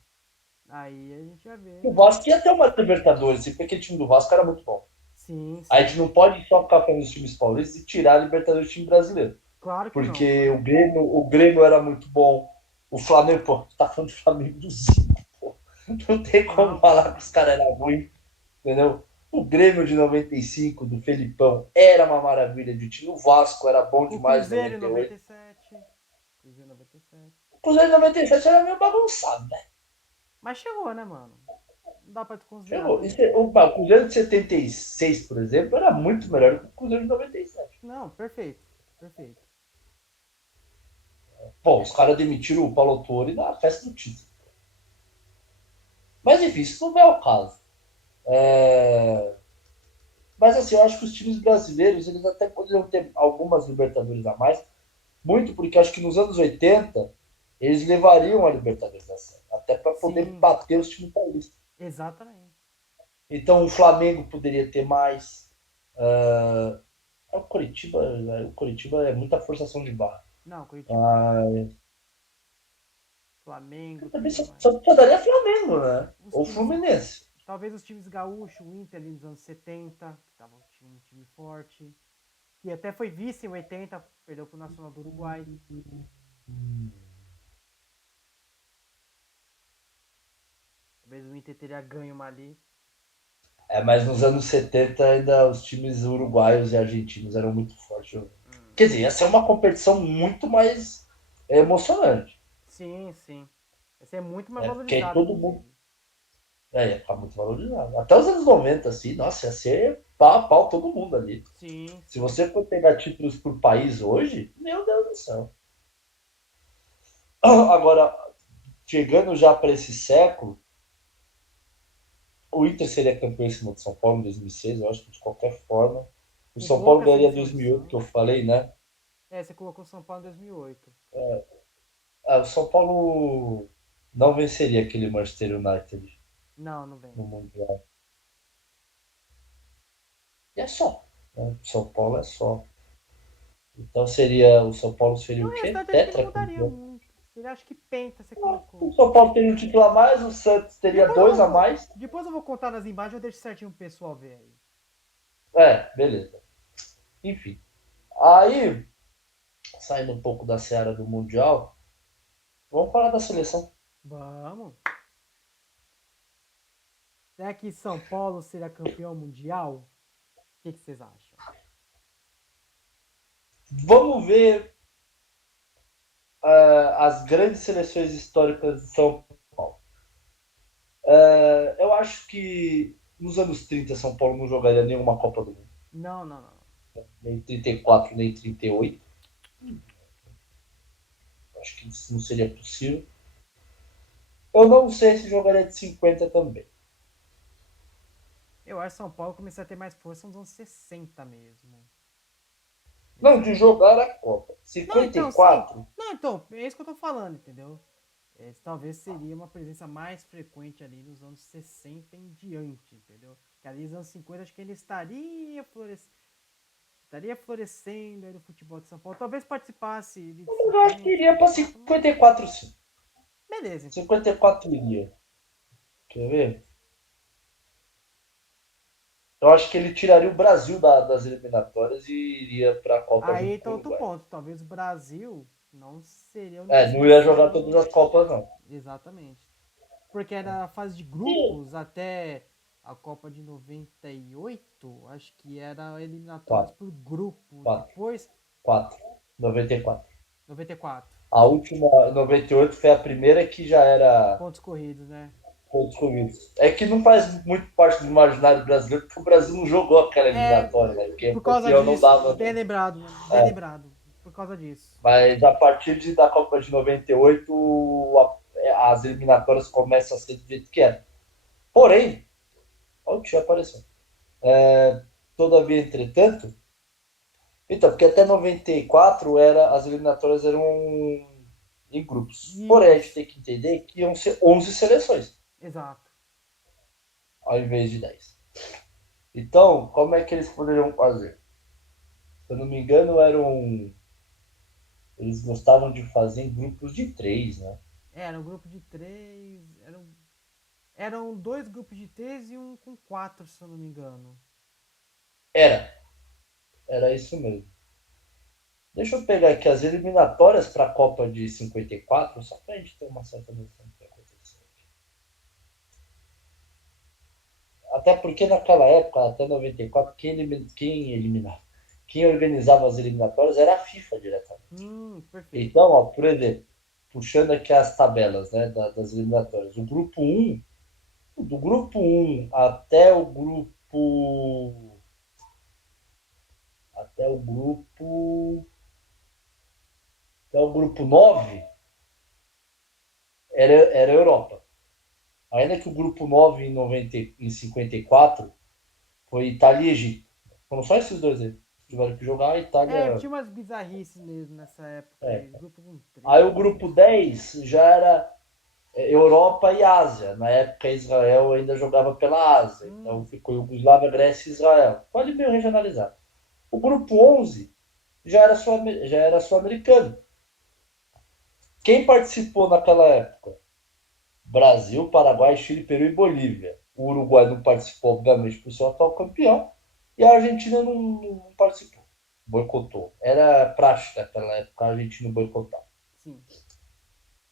Aí a gente ia ver. O Vasco ia ter uma Libertadores, porque aquele time do Vasco era muito bom. Sim. A gente não pode só ficar falando dos times paulistas e tirar a Libertadores do time brasileiro. Claro que porque não. o Grêmio era muito bom. O Flamengo, pô, tu tá falando do Flamengo do Zico, pô. Não tem como Vamos, falar vamos. que os caras eram ruins, entendeu? O Grêmio de 95, do Felipão, era uma maravilha de time. O Vasco era bom O demais em Cruzeiro em 98. 97. Cruzeiro em 97. O Cruzeiro de 97 era meio bagunçado, né? Mas chegou, né, mano? Não dá pra desconsiderar Chegou. também. O Cruzeiro de 76, por exemplo, era muito melhor que o Cruzeiro de 97. Não, perfeito. Perfeito. Pô, os caras demitiram o Paulo Autori na festa do título. Mas enfim, isso não é o caso. Mas assim, eu acho que os times brasileiros eles até poderiam ter algumas Libertadores a mais, muito porque acho que nos anos 80 eles levariam a Libertadores a sério, até para poder Sim, bater os times paulistas. exatamente. Então o Flamengo poderia ter mais. O Curitiba é muita forçação de barra. Não, Curitiba não. Ah, Flamengo também teria mais. só daria Flamengo, né? Os Ou times. Fluminense. Talvez os times gaúchos, o Inter ali nos anos 70, que tava um time forte. Que até foi vice em 80, perdeu pro Nacional do Uruguai. Talvez o Inter teria ganho uma ali. É, mas nos anos 70 ainda os times uruguaios e argentinos eram muito fortes. Hum. Quer dizer, ia ser uma competição muito mais emocionante. Sim, sim. Vai ser muito mais Né? Porque aí valorizado, todo mundo inclusive. ia ficar muito valorizado. Até os anos 90, assim, nossa, ia ser pau a pau todo mundo ali. Sim, Se sim. você for pegar títulos por país hoje, meu Deus do céu. Agora, chegando já para esse século, o Inter seria campeão em cima do São Paulo em 2006, eu acho que de qualquer forma. O Com São Paulo poucas ganharia edições 2008, que só. eu falei, né? É, você colocou São Paulo em 2008. O São Paulo não venceria aquele Manchester United Não, não vem. no Mundial. E é só. Né? São Paulo é só. Então seria. O São Paulo seria Não, o o quê? restante acho que não mudaria Tetracampeão. muito. Seria, acho que penta você O colocou. São Paulo teria um título a mais, o Santos teria dois a mais. Depois eu vou contar nas imagens, eu deixo certinho pro pessoal ver aí. É, beleza. Enfim. Aí, saindo um pouco da seara do Mundial, vamos falar da seleção. Vamos. Será que São Paulo será campeão mundial? O que vocês acham? Vamos ver as grandes seleções históricas de São Paulo. Eu acho que nos anos 30 São Paulo não jogaria nenhuma Copa do Mundo. Não, não, não. Nem 34, nem 38. Acho que isso não seria possível. Eu não sei se jogaria de 50 também. Eu acho que São Paulo começou a ter mais força nos anos 60 mesmo. Não, Nesse de ano. jogar a Copa. Não, então, sim. 54, Não, então, é isso que eu tô falando, entendeu? Talvez seria uma presença mais frequente ali nos anos 60 em diante, entendeu? Que ali nos anos 50 acho que ele estaria florescendo aí no futebol de São Paulo. Talvez participasse de eu acho que 50, iria para 54, mas 54 sim. beleza então. 54 iria. Quer ver? Eu acho que ele tiraria o Brasil das eliminatórias e iria para a Copa junto Aí com tá o outro Uruguai. ponto. Talvez o Brasil não seria a única Não ia jogar todas seleção. as Copas, não. Exatamente. Porque era a fase de grupos até a Copa de 98, acho que era eliminatórias 4, por grupo. 4, Depois, 4, 94. 94, A última, 98, foi a primeira que já era pontos corridos, né? pontos corridos. É que não faz muito parte do imaginário brasileiro, porque o Brasil não jogou aquela É, eliminatória, né? Porque o por causa campeão não disso, dava. bem lembrado, mano, bem lembrado. Por causa disso. Mas a partir da Copa de 98, as eliminatórias começam a ser do jeito que era. Porém, olha o que já apareceu. Todavia, entretanto, então, porque até 94 as eliminatórias eram em grupos. Porém, a gente Isso, tem que entender que iam ser 11 seleções, exato. ao invés de 10. Então, como é que eles poderiam fazer? Se eu não me engano, eles gostavam de fazer em grupos de 3, né? Era um grupo de três. Eram dois grupos de três e um com quatro, se eu não me engano. Era isso mesmo. Deixa eu pegar aqui as eliminatórias para a Copa de 54, só para a gente ter uma certa noção do que aconteceu. Até porque naquela época, até 94, quem organizava as eliminatórias era a FIFA diretamente. Perfeito. Então, ó, por exemplo, puxando aqui as tabelas, né, das eliminatórias, do grupo um até o grupo até o grupo 9 era Europa. Ainda que o grupo 9 em 54 foi Itália e Egito. Foram só esses dois aí. Tiveram que jogar a É, Itália. tinha umas bizarrices mesmo nessa época É. aí. Grupo com Aí três. o grupo 10 já era Europa e Ásia. Na época, Israel ainda jogava pela Ásia. Então Hum, ficou Iugoslávia, Grécia e Israel. Ficou ali meio regionalizado. O grupo 11 já era sul-americano. Quem participou naquela época? Brasil, Paraguai, Chile, Peru e Bolívia. O Uruguai não participou, obviamente, por ser o atual campeão. E a Argentina não participou. Boicotou. Era praxe naquela época a Argentina boicotar. sim.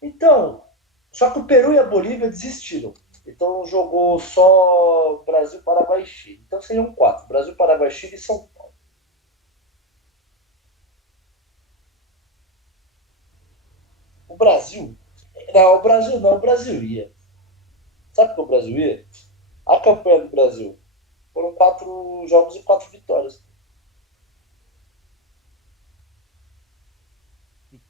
Então, só que o Peru e a Bolívia desistiram. Então jogou só Brasil, Paraguai e Chile. Então seriam quatro: Brasil, Paraguai, Chile e São Paulo. O Brasil. Não, o Brasil não, o Brasil ia. Sabe por que o Brasil ia? A campanha do Brasil foram 4 jogos e 4 vitórias. E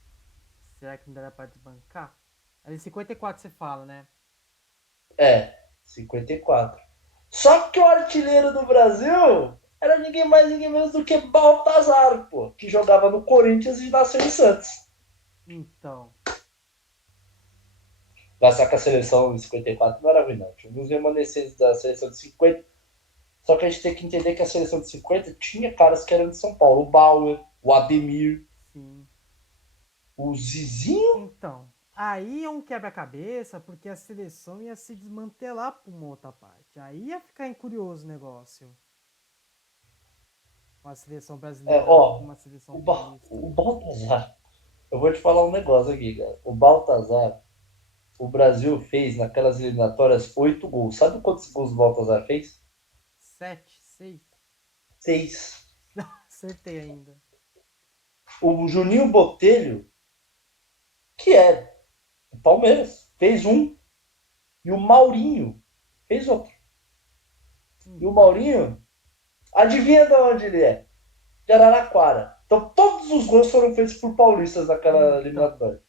será que não dará pra desbancar? Ali 54 você fala, né? É, 54. Só que o artilheiro do Brasil era ninguém mais, ninguém menos do que Baltazar, pô, que jogava no Corinthians e nasceu em Santos. Então. Só que a seleção de 54 não era ruim, não. Tinha alguns remanescentes da seleção de 50. Só que a gente tem que entender que a seleção de 50 tinha caras que eram de São Paulo. O Bauer, o Ademir, Sim. o Zizinho. Então, aí é um quebra-cabeça, porque a seleção ia se desmantelar por uma outra parte. Aí ia ficar curioso o negócio. Com a seleção brasileira com Ó, uma seleção paulista. o Baltazar. Eu vou te falar um negócio aqui, cara. O Baltazar, o Brasil fez naquelas eliminatórias 8 gols. Sabe quantos gols o Baltazar fez? 7, 6. 6. Acertei ainda. O Juninho Botelho, que é o Palmeiras, fez um. E o Maurinho fez outro. E o Então. Maurinho, adivinha de onde ele é? De Araraquara. Então todos os gols foram feitos por paulistas naquela Então. eliminatória.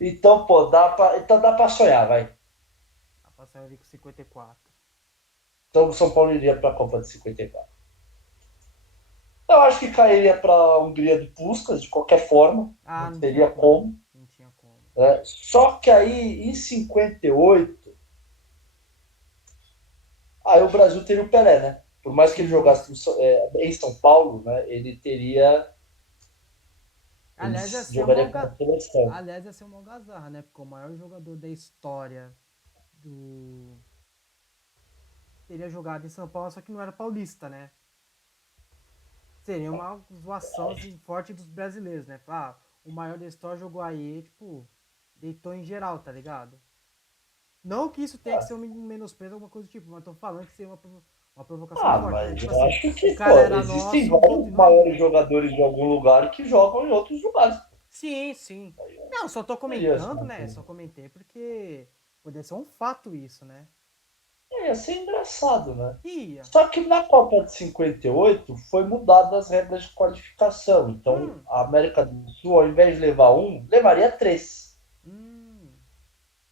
Então, pô, dá pra sonhar, vai. A passagem ali com 54. Então o São Paulo iria pra Copa de 54. Eu acho que cairia para a Hungria do Puskas, de qualquer forma. Ah, Não não tinha teria como. como. Não tinha como. Né? Só que aí, em 58, aí o Brasil teria o Pelé, né? Por mais que ele Sim, jogasse sim. em São Paulo, né? Ele Aliás, ia ser uma jogaria com a alga... seleção. Aliás, ia ser uma algazarra, né? Porque o maior jogador da história do. Teria jogado em São Paulo, só que não era paulista, né? Seria uma zoação assim, forte dos brasileiros, né? Ah, o maior da história jogou aí, tipo, deitou em geral, tá ligado? Não que isso tenha que ser um menosprezo, alguma coisa do tipo, mas tô falando que seria uma provocação Ah, forte, né? mas Tipo eu assim, acho o que, cara pô, era existem nosso, vários continua maiores ainda. jogadores de algum lugar que jogam em outros lugares. Sim, sim. Não, só tô Seria assim, comentando, né? Só comentei porque poderia ser um fato isso, né? ia ser engraçado, né? Ia. Só que na Copa de 58 foi mudada as regras de qualificação. Então Hum, a América do Sul, ao invés de levar um, levaria 3. hum,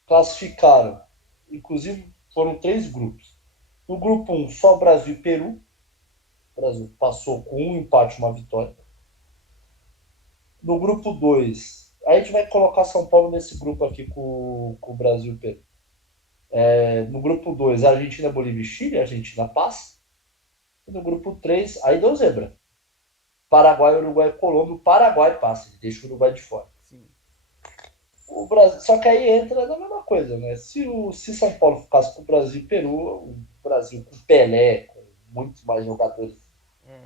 Classificaram. Inclusive foram 3 grupos. No grupo um, só Brasil e Peru. O Brasil passou com um empate e uma vitória. No grupo 2, a gente vai colocar São Paulo nesse grupo aqui com o Brasil e Peru. No grupo 2, Argentina, Bolívia e Chile. Argentina passa. E no grupo 3, aí deu zebra. Paraguai, Uruguai e Colômbia. O Paraguai passa, ele deixa o Uruguai de fora. sim. O Brasil, só que aí entra na mesma coisa, né? Se São Paulo ficasse com o Brasil e Peru, o Brasil com Pelé, com muitos mais jogadores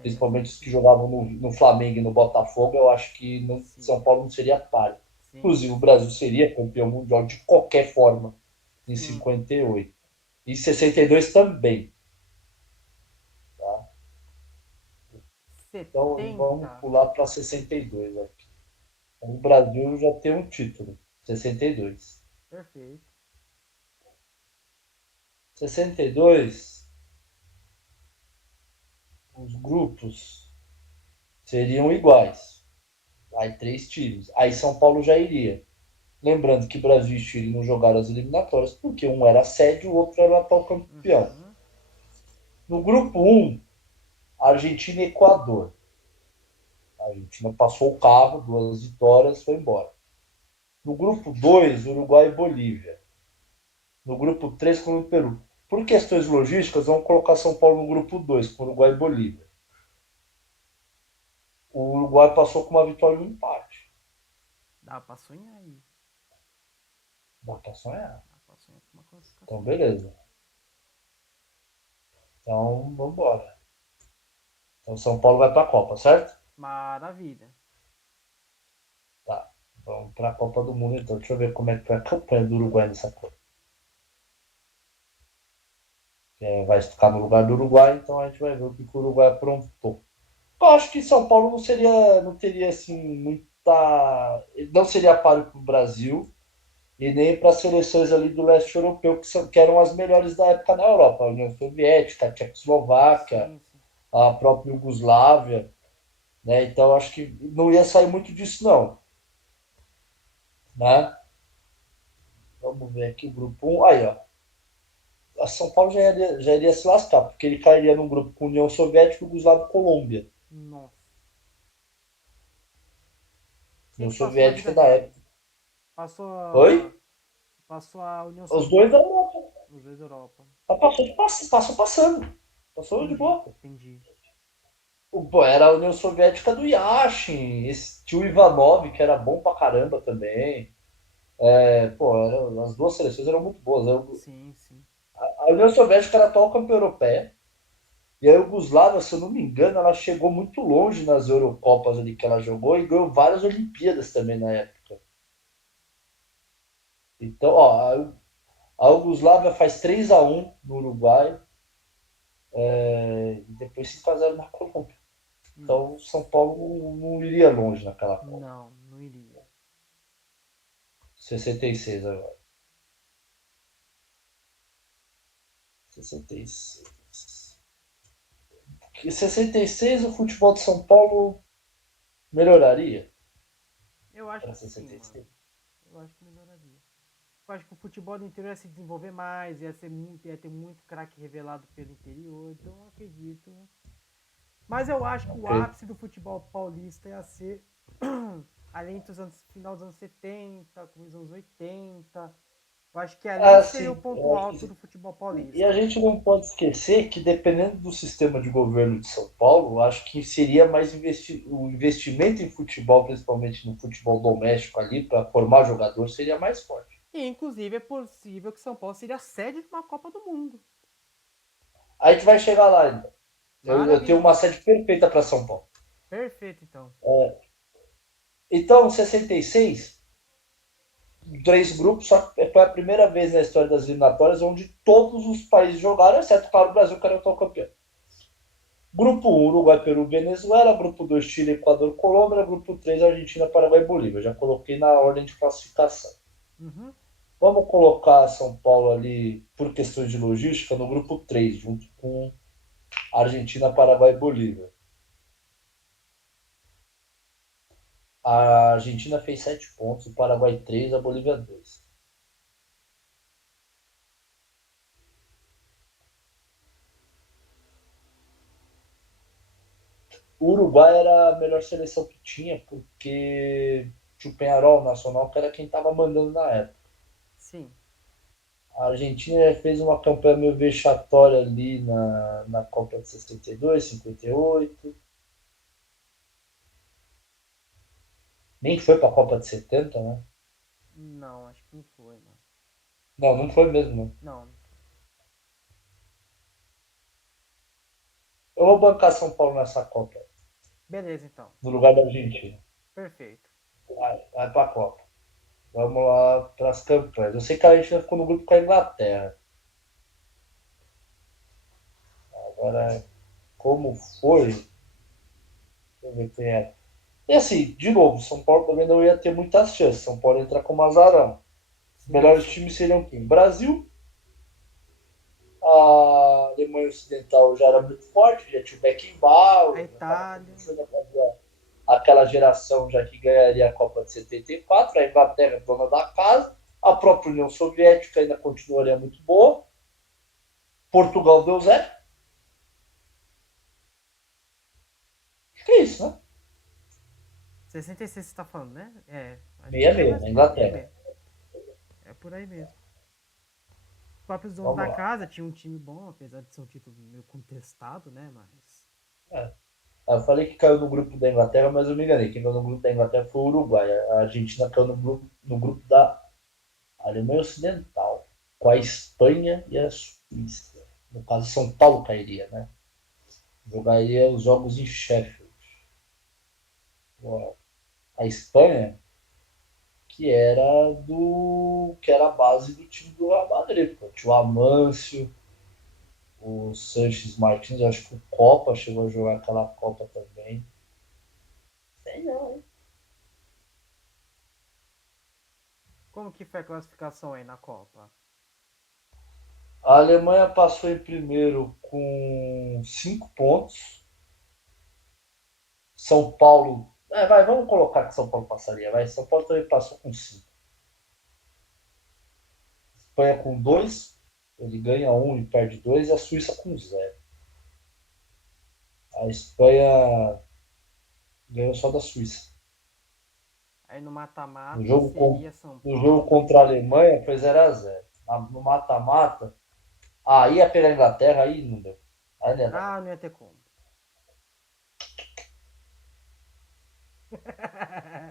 principalmente os que jogavam no Flamengo e no Botafogo, eu acho que Sim, São Paulo não seria páreo. sim, Inclusive, o Brasil seria campeão mundial de qualquer forma em sim. 58. E 62 também. Tá? Então, vamos 70. pular para 62 aqui. Então, o Brasil já tem um título, 62. Perfeito. 62, os grupos seriam iguais. Aí três times. Aí São Paulo já iria. Lembrando que Brasil e Chile não jogaram as eliminatórias porque um era sede e o outro era o atual campeão. Uhum. No grupo um, Argentina e Equador. A Argentina passou o carro, duas vitórias, foi embora. No grupo 2, Uruguai e Bolívia. No grupo 3, Colômbia e Peru. Por questões logísticas, vamos colocar São Paulo no grupo 2, com Uruguai e Bolívia. O Uruguai passou com uma vitória e um empate. Dá pra sonhar aí. Dá pra sonhar. Dá pra sonhar com uma Então, classificação. beleza. Então, vamos embora. Então, São Paulo vai para a Copa, certo? Maravilha. Tá. Vamos para a Copa do Mundo, então. Deixa eu ver como é que foi a campanha do Uruguai nessa Copa. Vai ficar no lugar do Uruguai, então a gente vai ver o que o Uruguai aprontou. Eu acho que São Paulo não teria assim muita, não seria páreo para o Brasil e nem para as seleções ali do leste europeu que eram as melhores da época na Europa, a União Soviética, a Tchecoslováquia, Sim, sim. a própria Iugoslávia, né? Então acho que não ia sair muito disso não, né? Vamos ver aqui o grupo um. Aí, ó. A São Paulo já iria se lascar, porque ele cairia num grupo com União Soviética, Iugoslávia e Colômbia. Nossa. Quem União que passou na vida Soviética da real aí? época. Passou Oi? a União Os dois da Soviética, Europa. os dois da Europa. Passou passando. Passou de Entendi, boa. entendi. Pô, era a União Soviética do Yashin, esse tio Ivanov, que era bom pra caramba também. Pô, as duas seleções eram muito boas. Sim, sim. A União Soviética era a atual campeã europeia. E a Iugoslávia, se eu não me engano, ela chegou muito longe nas Eurocopas ali que ela jogou e ganhou várias Olimpíadas também na época. Então, ó, a Iugoslávia faz 3-1 no Uruguai, e depois 5-0 na Colômbia. Então, o São Nossa. Paulo não iria longe naquela Copa. Não, não iria. 66 agora. 66. Em 66 o futebol de São Paulo melhoraria Eu acho para que sim, mano. 66. Eu acho que melhoraria. Eu acho que o futebol do interior ia se desenvolver mais, ia ter muito craque revelado pelo interior, então eu acredito. Mas eu acho que o Ok. ápice do futebol paulista ia ser além dos anos, final dos anos 70, começo dos anos 80. Eu acho que ali Ah, seria o sim. ponto Eu acho alto que do futebol e a paulista. gente não pode esquecer que, dependendo do sistema de governo de São Paulo, acho que seria mais o investimento em futebol, principalmente no futebol doméstico ali, para formar jogador, seria mais forte. E, inclusive, é possível que São Paulo seja a sede de uma Copa do Mundo. A gente vai chegar lá ainda. Eu tenho Maravilha. uma sede perfeita para São Paulo. Perfeito, então. Então, 66, três grupos, só que foi a primeira vez na história das eliminatórias onde todos os países jogaram, exceto, claro, o Brasil, que era o atual campeão. Grupo 1, Uruguai, Peru, Venezuela. Grupo 2, Chile, Equador, Colômbia. Grupo 3, Argentina, Paraguai e Bolívia. Já coloquei na ordem de classificação. Uhum. Vamos colocar São Paulo ali, por questões de logística, no grupo 3, junto com Argentina, Paraguai e Bolívia. A Argentina fez 7 pontos, o Paraguai 3, a Bolívia 2. O Uruguai era a melhor seleção que tinha, porque tinha o Penharol Nacional, que era quem estava mandando na época. Sim. A Argentina fez uma campanha meio vexatória ali na Copa de 62, 58. Nem foi para a Copa de 70, né? Não, acho que não foi, mano. Não, não foi mesmo, não. Não. Eu vou bancar São Paulo nessa Copa, Beleza, então. no lugar da Argentina. Perfeito. Vai pra Copa. Vamos lá para as campanhas. Eu sei que a Argentina ficou no grupo com a Inglaterra. Agora, como foi? Deixa eu ver quem é. E assim, de novo, São Paulo também não ia ter muitas chances. São Paulo ia entrar como azarão. Os Sim, melhores sim. times seriam quem? Brasil, a Alemanha Ocidental já era muito forte, já tinha o A Beckenbauer, já estava Itália. começando a fazer aquela geração já que ganharia a Copa de 74, a Inglaterra dona da casa, a própria União Soviética ainda continuaria muito boa, Portugal deu zero, acho que é isso, né? 66 você tá falando, né? É, acho que Meia é meia, mais na meia Inglaterra. meia. É por aí mesmo. Os próprios donos Vamos da lá. casa tinham um time bom, apesar de ser um título meio contestado, né? Mas. É. Eu falei que caiu no grupo da Inglaterra, mas eu me enganei. Quem caiu no grupo da Inglaterra foi o Uruguai. A Argentina caiu no grupo da Alemanha Ocidental, com a Espanha e a Suíça. No caso, São Paulo cairia, né? Jogaria os jogos em Sheffield. A Espanha, que era a base do time do Real Madrid. Pô. Tinha o Amâncio, o Sanches Martins, acho que o Copa chegou a jogar aquela Copa também. Sei não, hein? Como que foi a classificação aí na Copa? A Alemanha passou em primeiro com 5 pontos. São Paulo. Vamos colocar que São Paulo passaria. Vai. São Paulo também passou com 5. Espanha com 2. Ele ganha um e perde 2. E a Suíça com zero. A Espanha ganhou só da Suíça. Aí no No mata-mata jogo, seria São no jogo Paulo. contra a Alemanha foi 0x0. No mata-mata, aí ia pegar a Inglaterra, aí não deu. Aí não ia dar. Ah, não ia ter como.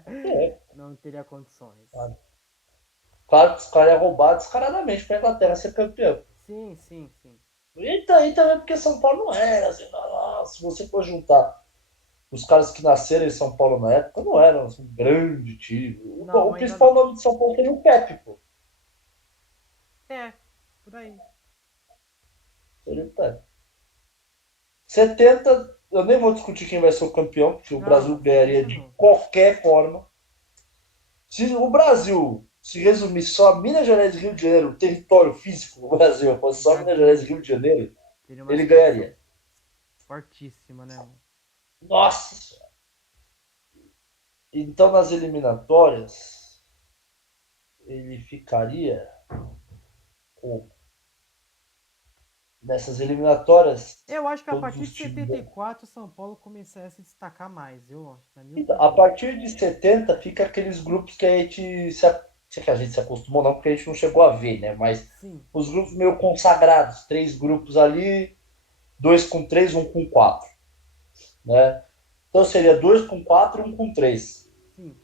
É, Não teria condições. claro. Claro que os caras iam roubar descaradamente para a Inglaterra ser campeão. Sim, sim, sim. E também porque São Paulo não era. Assim, se você for juntar os caras que nasceram em São Paulo na época, não eram assim, um grande time. O Não, ainda principal não. nome de São Paulo seria o Pepe, pô. É, por aí. Seria o Pepe. 70, eu nem vou discutir quem vai ser o campeão, porque o Não, Brasil não, ganharia 70 de não. qualquer forma. Se o Brasil se resumir só a Minas Gerais e Rio de Janeiro, o território físico do Brasil fosse só Já Minas Gerais e ganha. Rio de Janeiro, Teria uma ele seleção ganharia. fortíssima, né, mano? Nossa! Então, nas eliminatórias, ele ficaria com. Nessas eliminatórias, Eu acho que a todos partir os de times. 74 o São Paulo começaria a se destacar mais, eu acho, na minha Então, a opinião. partir de 70 fica aqueles grupos que a gente que a gente se acostumou, não, porque a gente não chegou a ver, né? Mas Sim, os grupos meio consagrados, 3 grupos ali, 2 com 3, 1 com 4, né? Então seria 2 com 4 e 1 com 3. sim.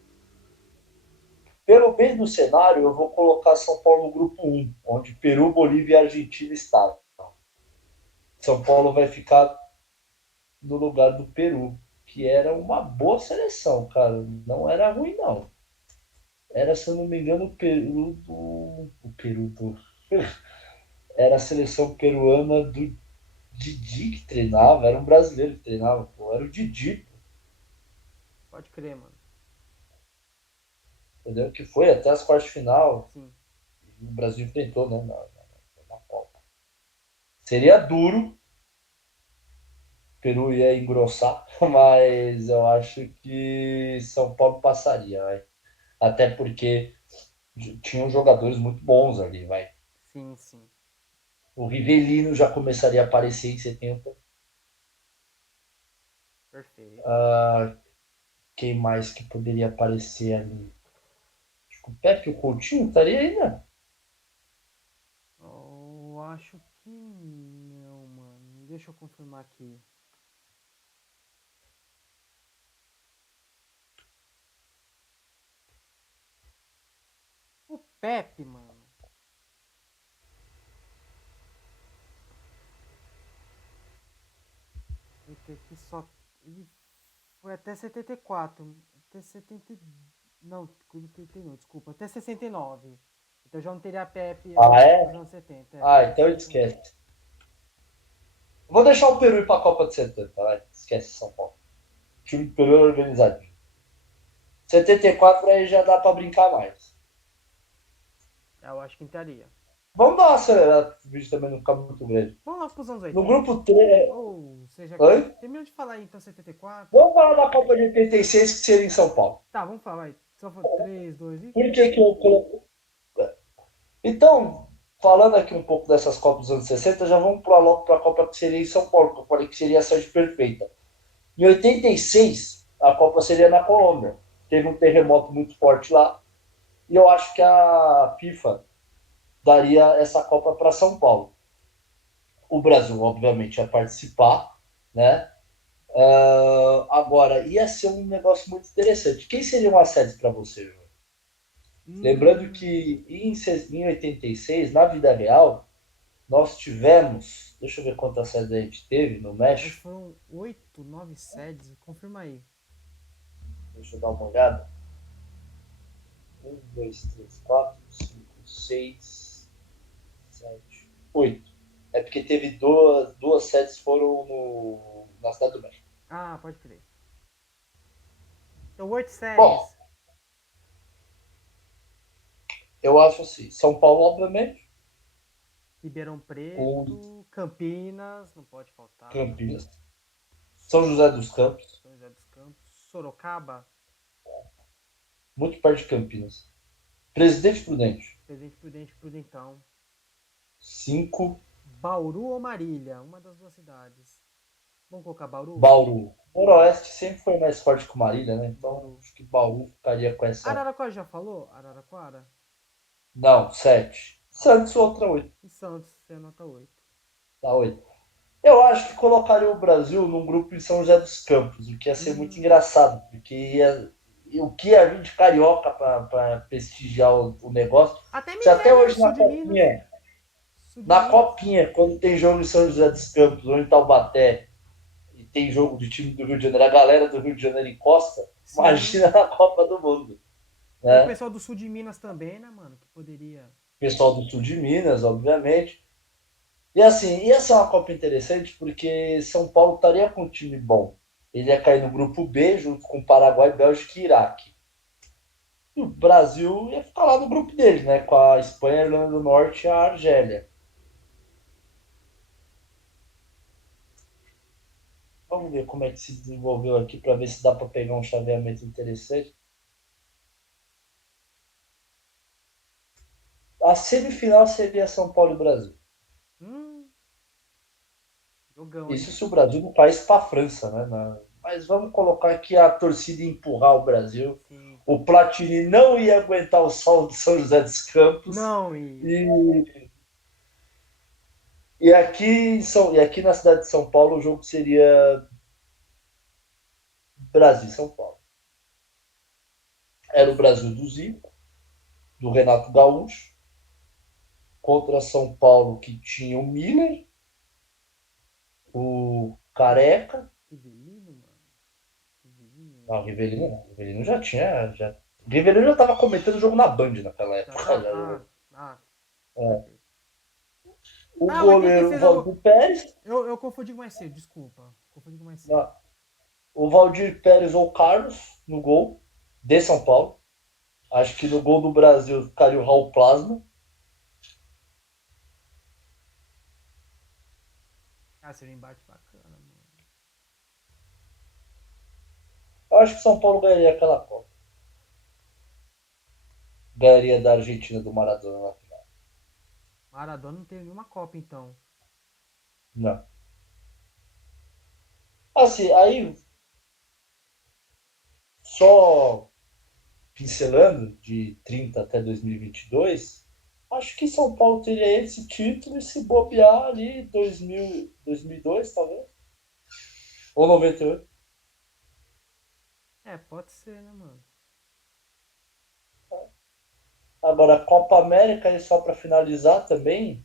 Pelo bem do cenário, eu vou colocar São Paulo no grupo 1, onde Peru, Bolívia e Argentina estavam. São Paulo vai ficar no lugar do Peru, que era uma boa seleção, cara. Não era ruim, não. Era, se eu não me engano, o Peru do. O Peru do. Era a seleção peruana do Didi que treinava, era um brasileiro que treinava, pô. Era o Didi, Pode crer, mano. entendeu? Que foi até as quartas de final. Sim. O Brasil enfrentou, né? Na Copa. Seria duro, o Peru ia engrossar, mas eu acho que São Paulo passaria, vai. Até porque tinham jogadores muito bons ali, vai. Sim, sim. O Rivelino já começaria a aparecer em 70. Perfeito. Ah, quem mais que poderia aparecer ali? Acho que o Pepe e o Coutinho estaria aí, né? Eu acho que não, mano. Deixa eu confirmar aqui. O Pepe, mano. que só. Ele foi até 74. Até 70. Não, clube 31, desculpa. Até 69. Então já não teria a Pepe Ah, nos é? anos 70. É, Ah, até então 69. esquece. Vou deixar o Peru ir pra Copa de 70, vai. Esquece São Paulo. O time do Peru é organizadinho. 74 aí já dá pra brincar mais. Eu acho que entraria. Vamos dar uma acelerada pro vídeo também não ficar muito grande. Vamos lá pros anos No 80. grupo 3. Ou seja, Oi? terminou de falar aí, então 74. Vamos falar da Copa de 86 que seria em São Paulo. Tá, vamos falar aí. Só foi 3, 2 e. Por que que eu coloco? Então, falando aqui um pouco dessas Copas dos anos 60, já vamos pular logo para a Copa que seria em São Paulo, que eu falei que seria a sede perfeita. Em 86, a Copa seria na Colômbia. Teve um terremoto muito forte lá. E eu acho que a FIFA daria essa Copa para São Paulo. O Brasil, obviamente, ia participar, né? Agora, ia ser um negócio muito interessante. Quem seriam as sedes para você, João? Lembrando Hum, que em 86, na vida real, nós tivemos, deixa eu ver quantas sedes a gente teve no acho que México, foram 8, 9 sedes. Confirma aí. deixa eu dar uma olhada. Um, dois, três, quatro, cinco, seis, sete, oito. É porque teve duas sedes foram na cidade do México. Ah, pode crer. Então, 8 Bom, sedes. eu acho assim, São Paulo, obviamente, Ribeirão o Preto, Campinas, não pode faltar. Campinas, São José dos Campos, São José dos Campos, Sorocaba, muito perto de Campinas. Presidente Prudente, Presidente Prudente, Prudentão. 5. Bauru ou Marília, uma das duas cidades. Vamos colocar Bauru? Bauru. Noroeste sempre foi mais forte que o Marília, né? Então Bauru. acho que Bauru ficaria com essa. Araraquara já falou? Araraquara? Não, 7. Santos, outra 8. E Santos, você anota 8. Tá 8. Eu acho que colocaria o Brasil num grupo em São José dos Campos, o que ia ser muito Hum, engraçado, porque o que ia vir de carioca para prestigiar o negócio. até Se até Mineiro, hoje sul de Minas. Sul de na Minas. Copinha, quando tem jogo em São José dos Campos ou em Taubaté, e tem jogo de time do Rio de Janeiro, a galera do Rio de Janeiro encosta, Sim. imagina na Copa do Mundo, Tem o né? pessoal do sul de Minas também, né, mano? Que poderia. Pessoal do sul de Minas, obviamente. E assim, ia ser uma Copa interessante porque São Paulo estaria com um time bom. Ele ia cair no grupo B junto com Paraguai, Bélgica e Iraque. E o Brasil ia ficar lá no grupo dele, né? Com a Espanha, a Irlanda do Norte e a Argélia. Vamos ver como é que se desenvolveu aqui para ver se dá para pegar um chaveamento interessante. A semifinal seria São Paulo e Brasil. Hum, jogão, Isso hein? se o Brasil não caísse para a França, né? Mas vamos colocar aqui a torcida empurrar o Brasil. Sim. O Platini não ia aguentar o sol de São José dos Campos. Não, e. E, e aqui na cidade de São Paulo o jogo seria Brasil e São Paulo. Era o Brasil do Zico, do Renato Gaúcho, contra São Paulo que tinha o Miller, o Careca. Rivelino, mano. Rivelino. Não, o Rivelino não. O Rivelino já tinha. O Rivelino já estava comentando o jogo na Band naquela Já época. tá. Já. É. Perfeito. O Ah, goleiro 86 Valdir Pérez. eu confundi mais cedo, desculpa. Confundi com mais cedo. O Valdir Pérez ou Carlos no gol de São Paulo. Acho que no gol do Brasil ficaria o Raul Plasma. Ah, seria um embate bacana, mano. Eu acho que São Paulo ganharia aquela Copa. Ganharia da Argentina do Maradona na final. Maradona não teve nenhuma Copa, então. Não. Assim, aí só pincelando de 30 até 2022, acho que São Paulo teria esse título e se bobear ali 2002, talvez. Ou 98. É, pode ser, né, mano? Agora, a Copa América, e só para finalizar também,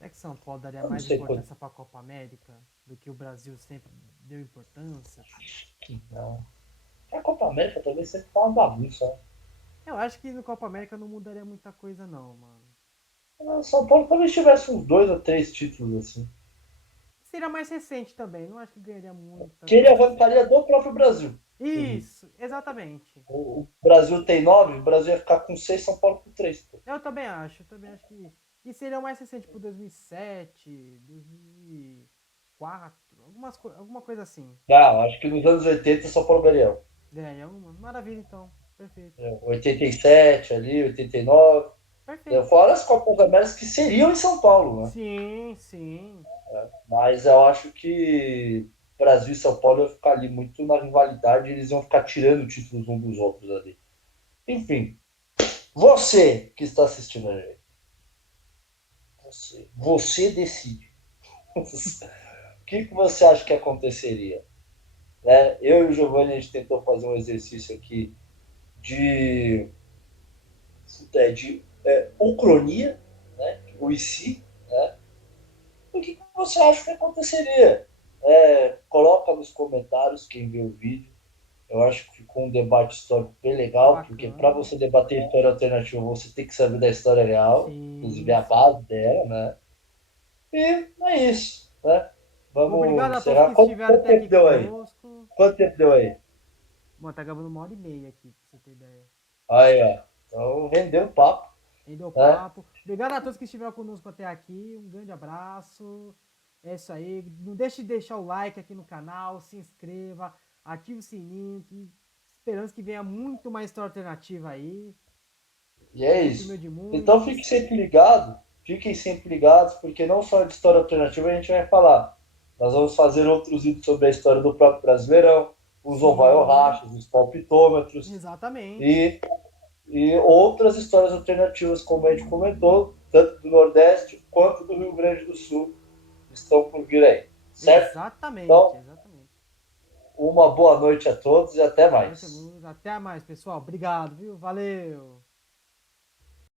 É que São Paulo daria Eu não mais sei quanto. importância para a Copa América do que o Brasil sempre deu importância? Que não. A Copa América também sempre tá uma bagunça, né? Eu acho que no Copa América não mudaria muita coisa, não, mano. São Paulo talvez tivesse uns 2 ou 3 títulos assim. Seria mais recente também, não acho que ganharia muita Que ele coisa. arrancaria do próprio Brasil. Inclusive. Isso, exatamente. O Brasil tem 9, o Brasil ia ficar com 6, São Paulo com 3. Pô. Eu também acho que. E seria o mais recente, tipo 2007, 2004, alguma coisa assim. Não, acho que nos anos 80 São Paulo ganhou. Ganha uma? Maravilha, então. Perfeito. 87 ali, 89. Perfeito. Fora as Copas Américas que seriam em São Paulo, né? Sim, sim. Mas eu acho que Brasil e São Paulo iam ficar ali muito na rivalidade, eles iam ficar tirando títulos um dos outros ali. Enfim, você que está assistindo a gente, você decide. O que você acha que aconteceria? Né? Eu e o Giovanni, a gente tentou fazer um exercício aqui de, de ucronia, né? O e se, né? O que você acha que aconteceria? Coloca nos comentários quem vê o vídeo. Eu acho que ficou um debate histórico bem legal, porque para Bacana. você debater história alternativa, você tem que saber da história real, inclusive Sim, a sim. base dela, né? E é isso, né? Vamos Obrigado a todos que encerrar. estiveram Quanto até aqui tempo deu aí? conosco. Quanto tempo deu aí? Bom, tá gravando 1h30 aqui, pra você ter ideia. Aí, ó. Então rendeu o papo, Rendeu o né? papo. Obrigado a todos que estiveram conosco até aqui. Um grande abraço. É isso aí. Não deixe de deixar o like aqui no canal, se inscreva, ative o sininho, que esperamos que venha muito mais história alternativa aí. E é Seja o primeiro isso. de Então muitos. fique sempre ligado, fiquem sempre ligados, porque não só de história alternativa a gente vai falar. Nós vamos fazer outros vídeos sobre a história do próprio Brasileirão, os oval Sim, rachas, os palpitômetros exatamente. e, e outras histórias alternativas, como a gente comentou, tanto do Nordeste quanto do Rio Grande do Sul, estão por vir aí. Certo? Exatamente, Então, exatamente. uma boa noite a todos e até Boa noite a mais. todos. Até mais, pessoal. Obrigado, viu? Valeu.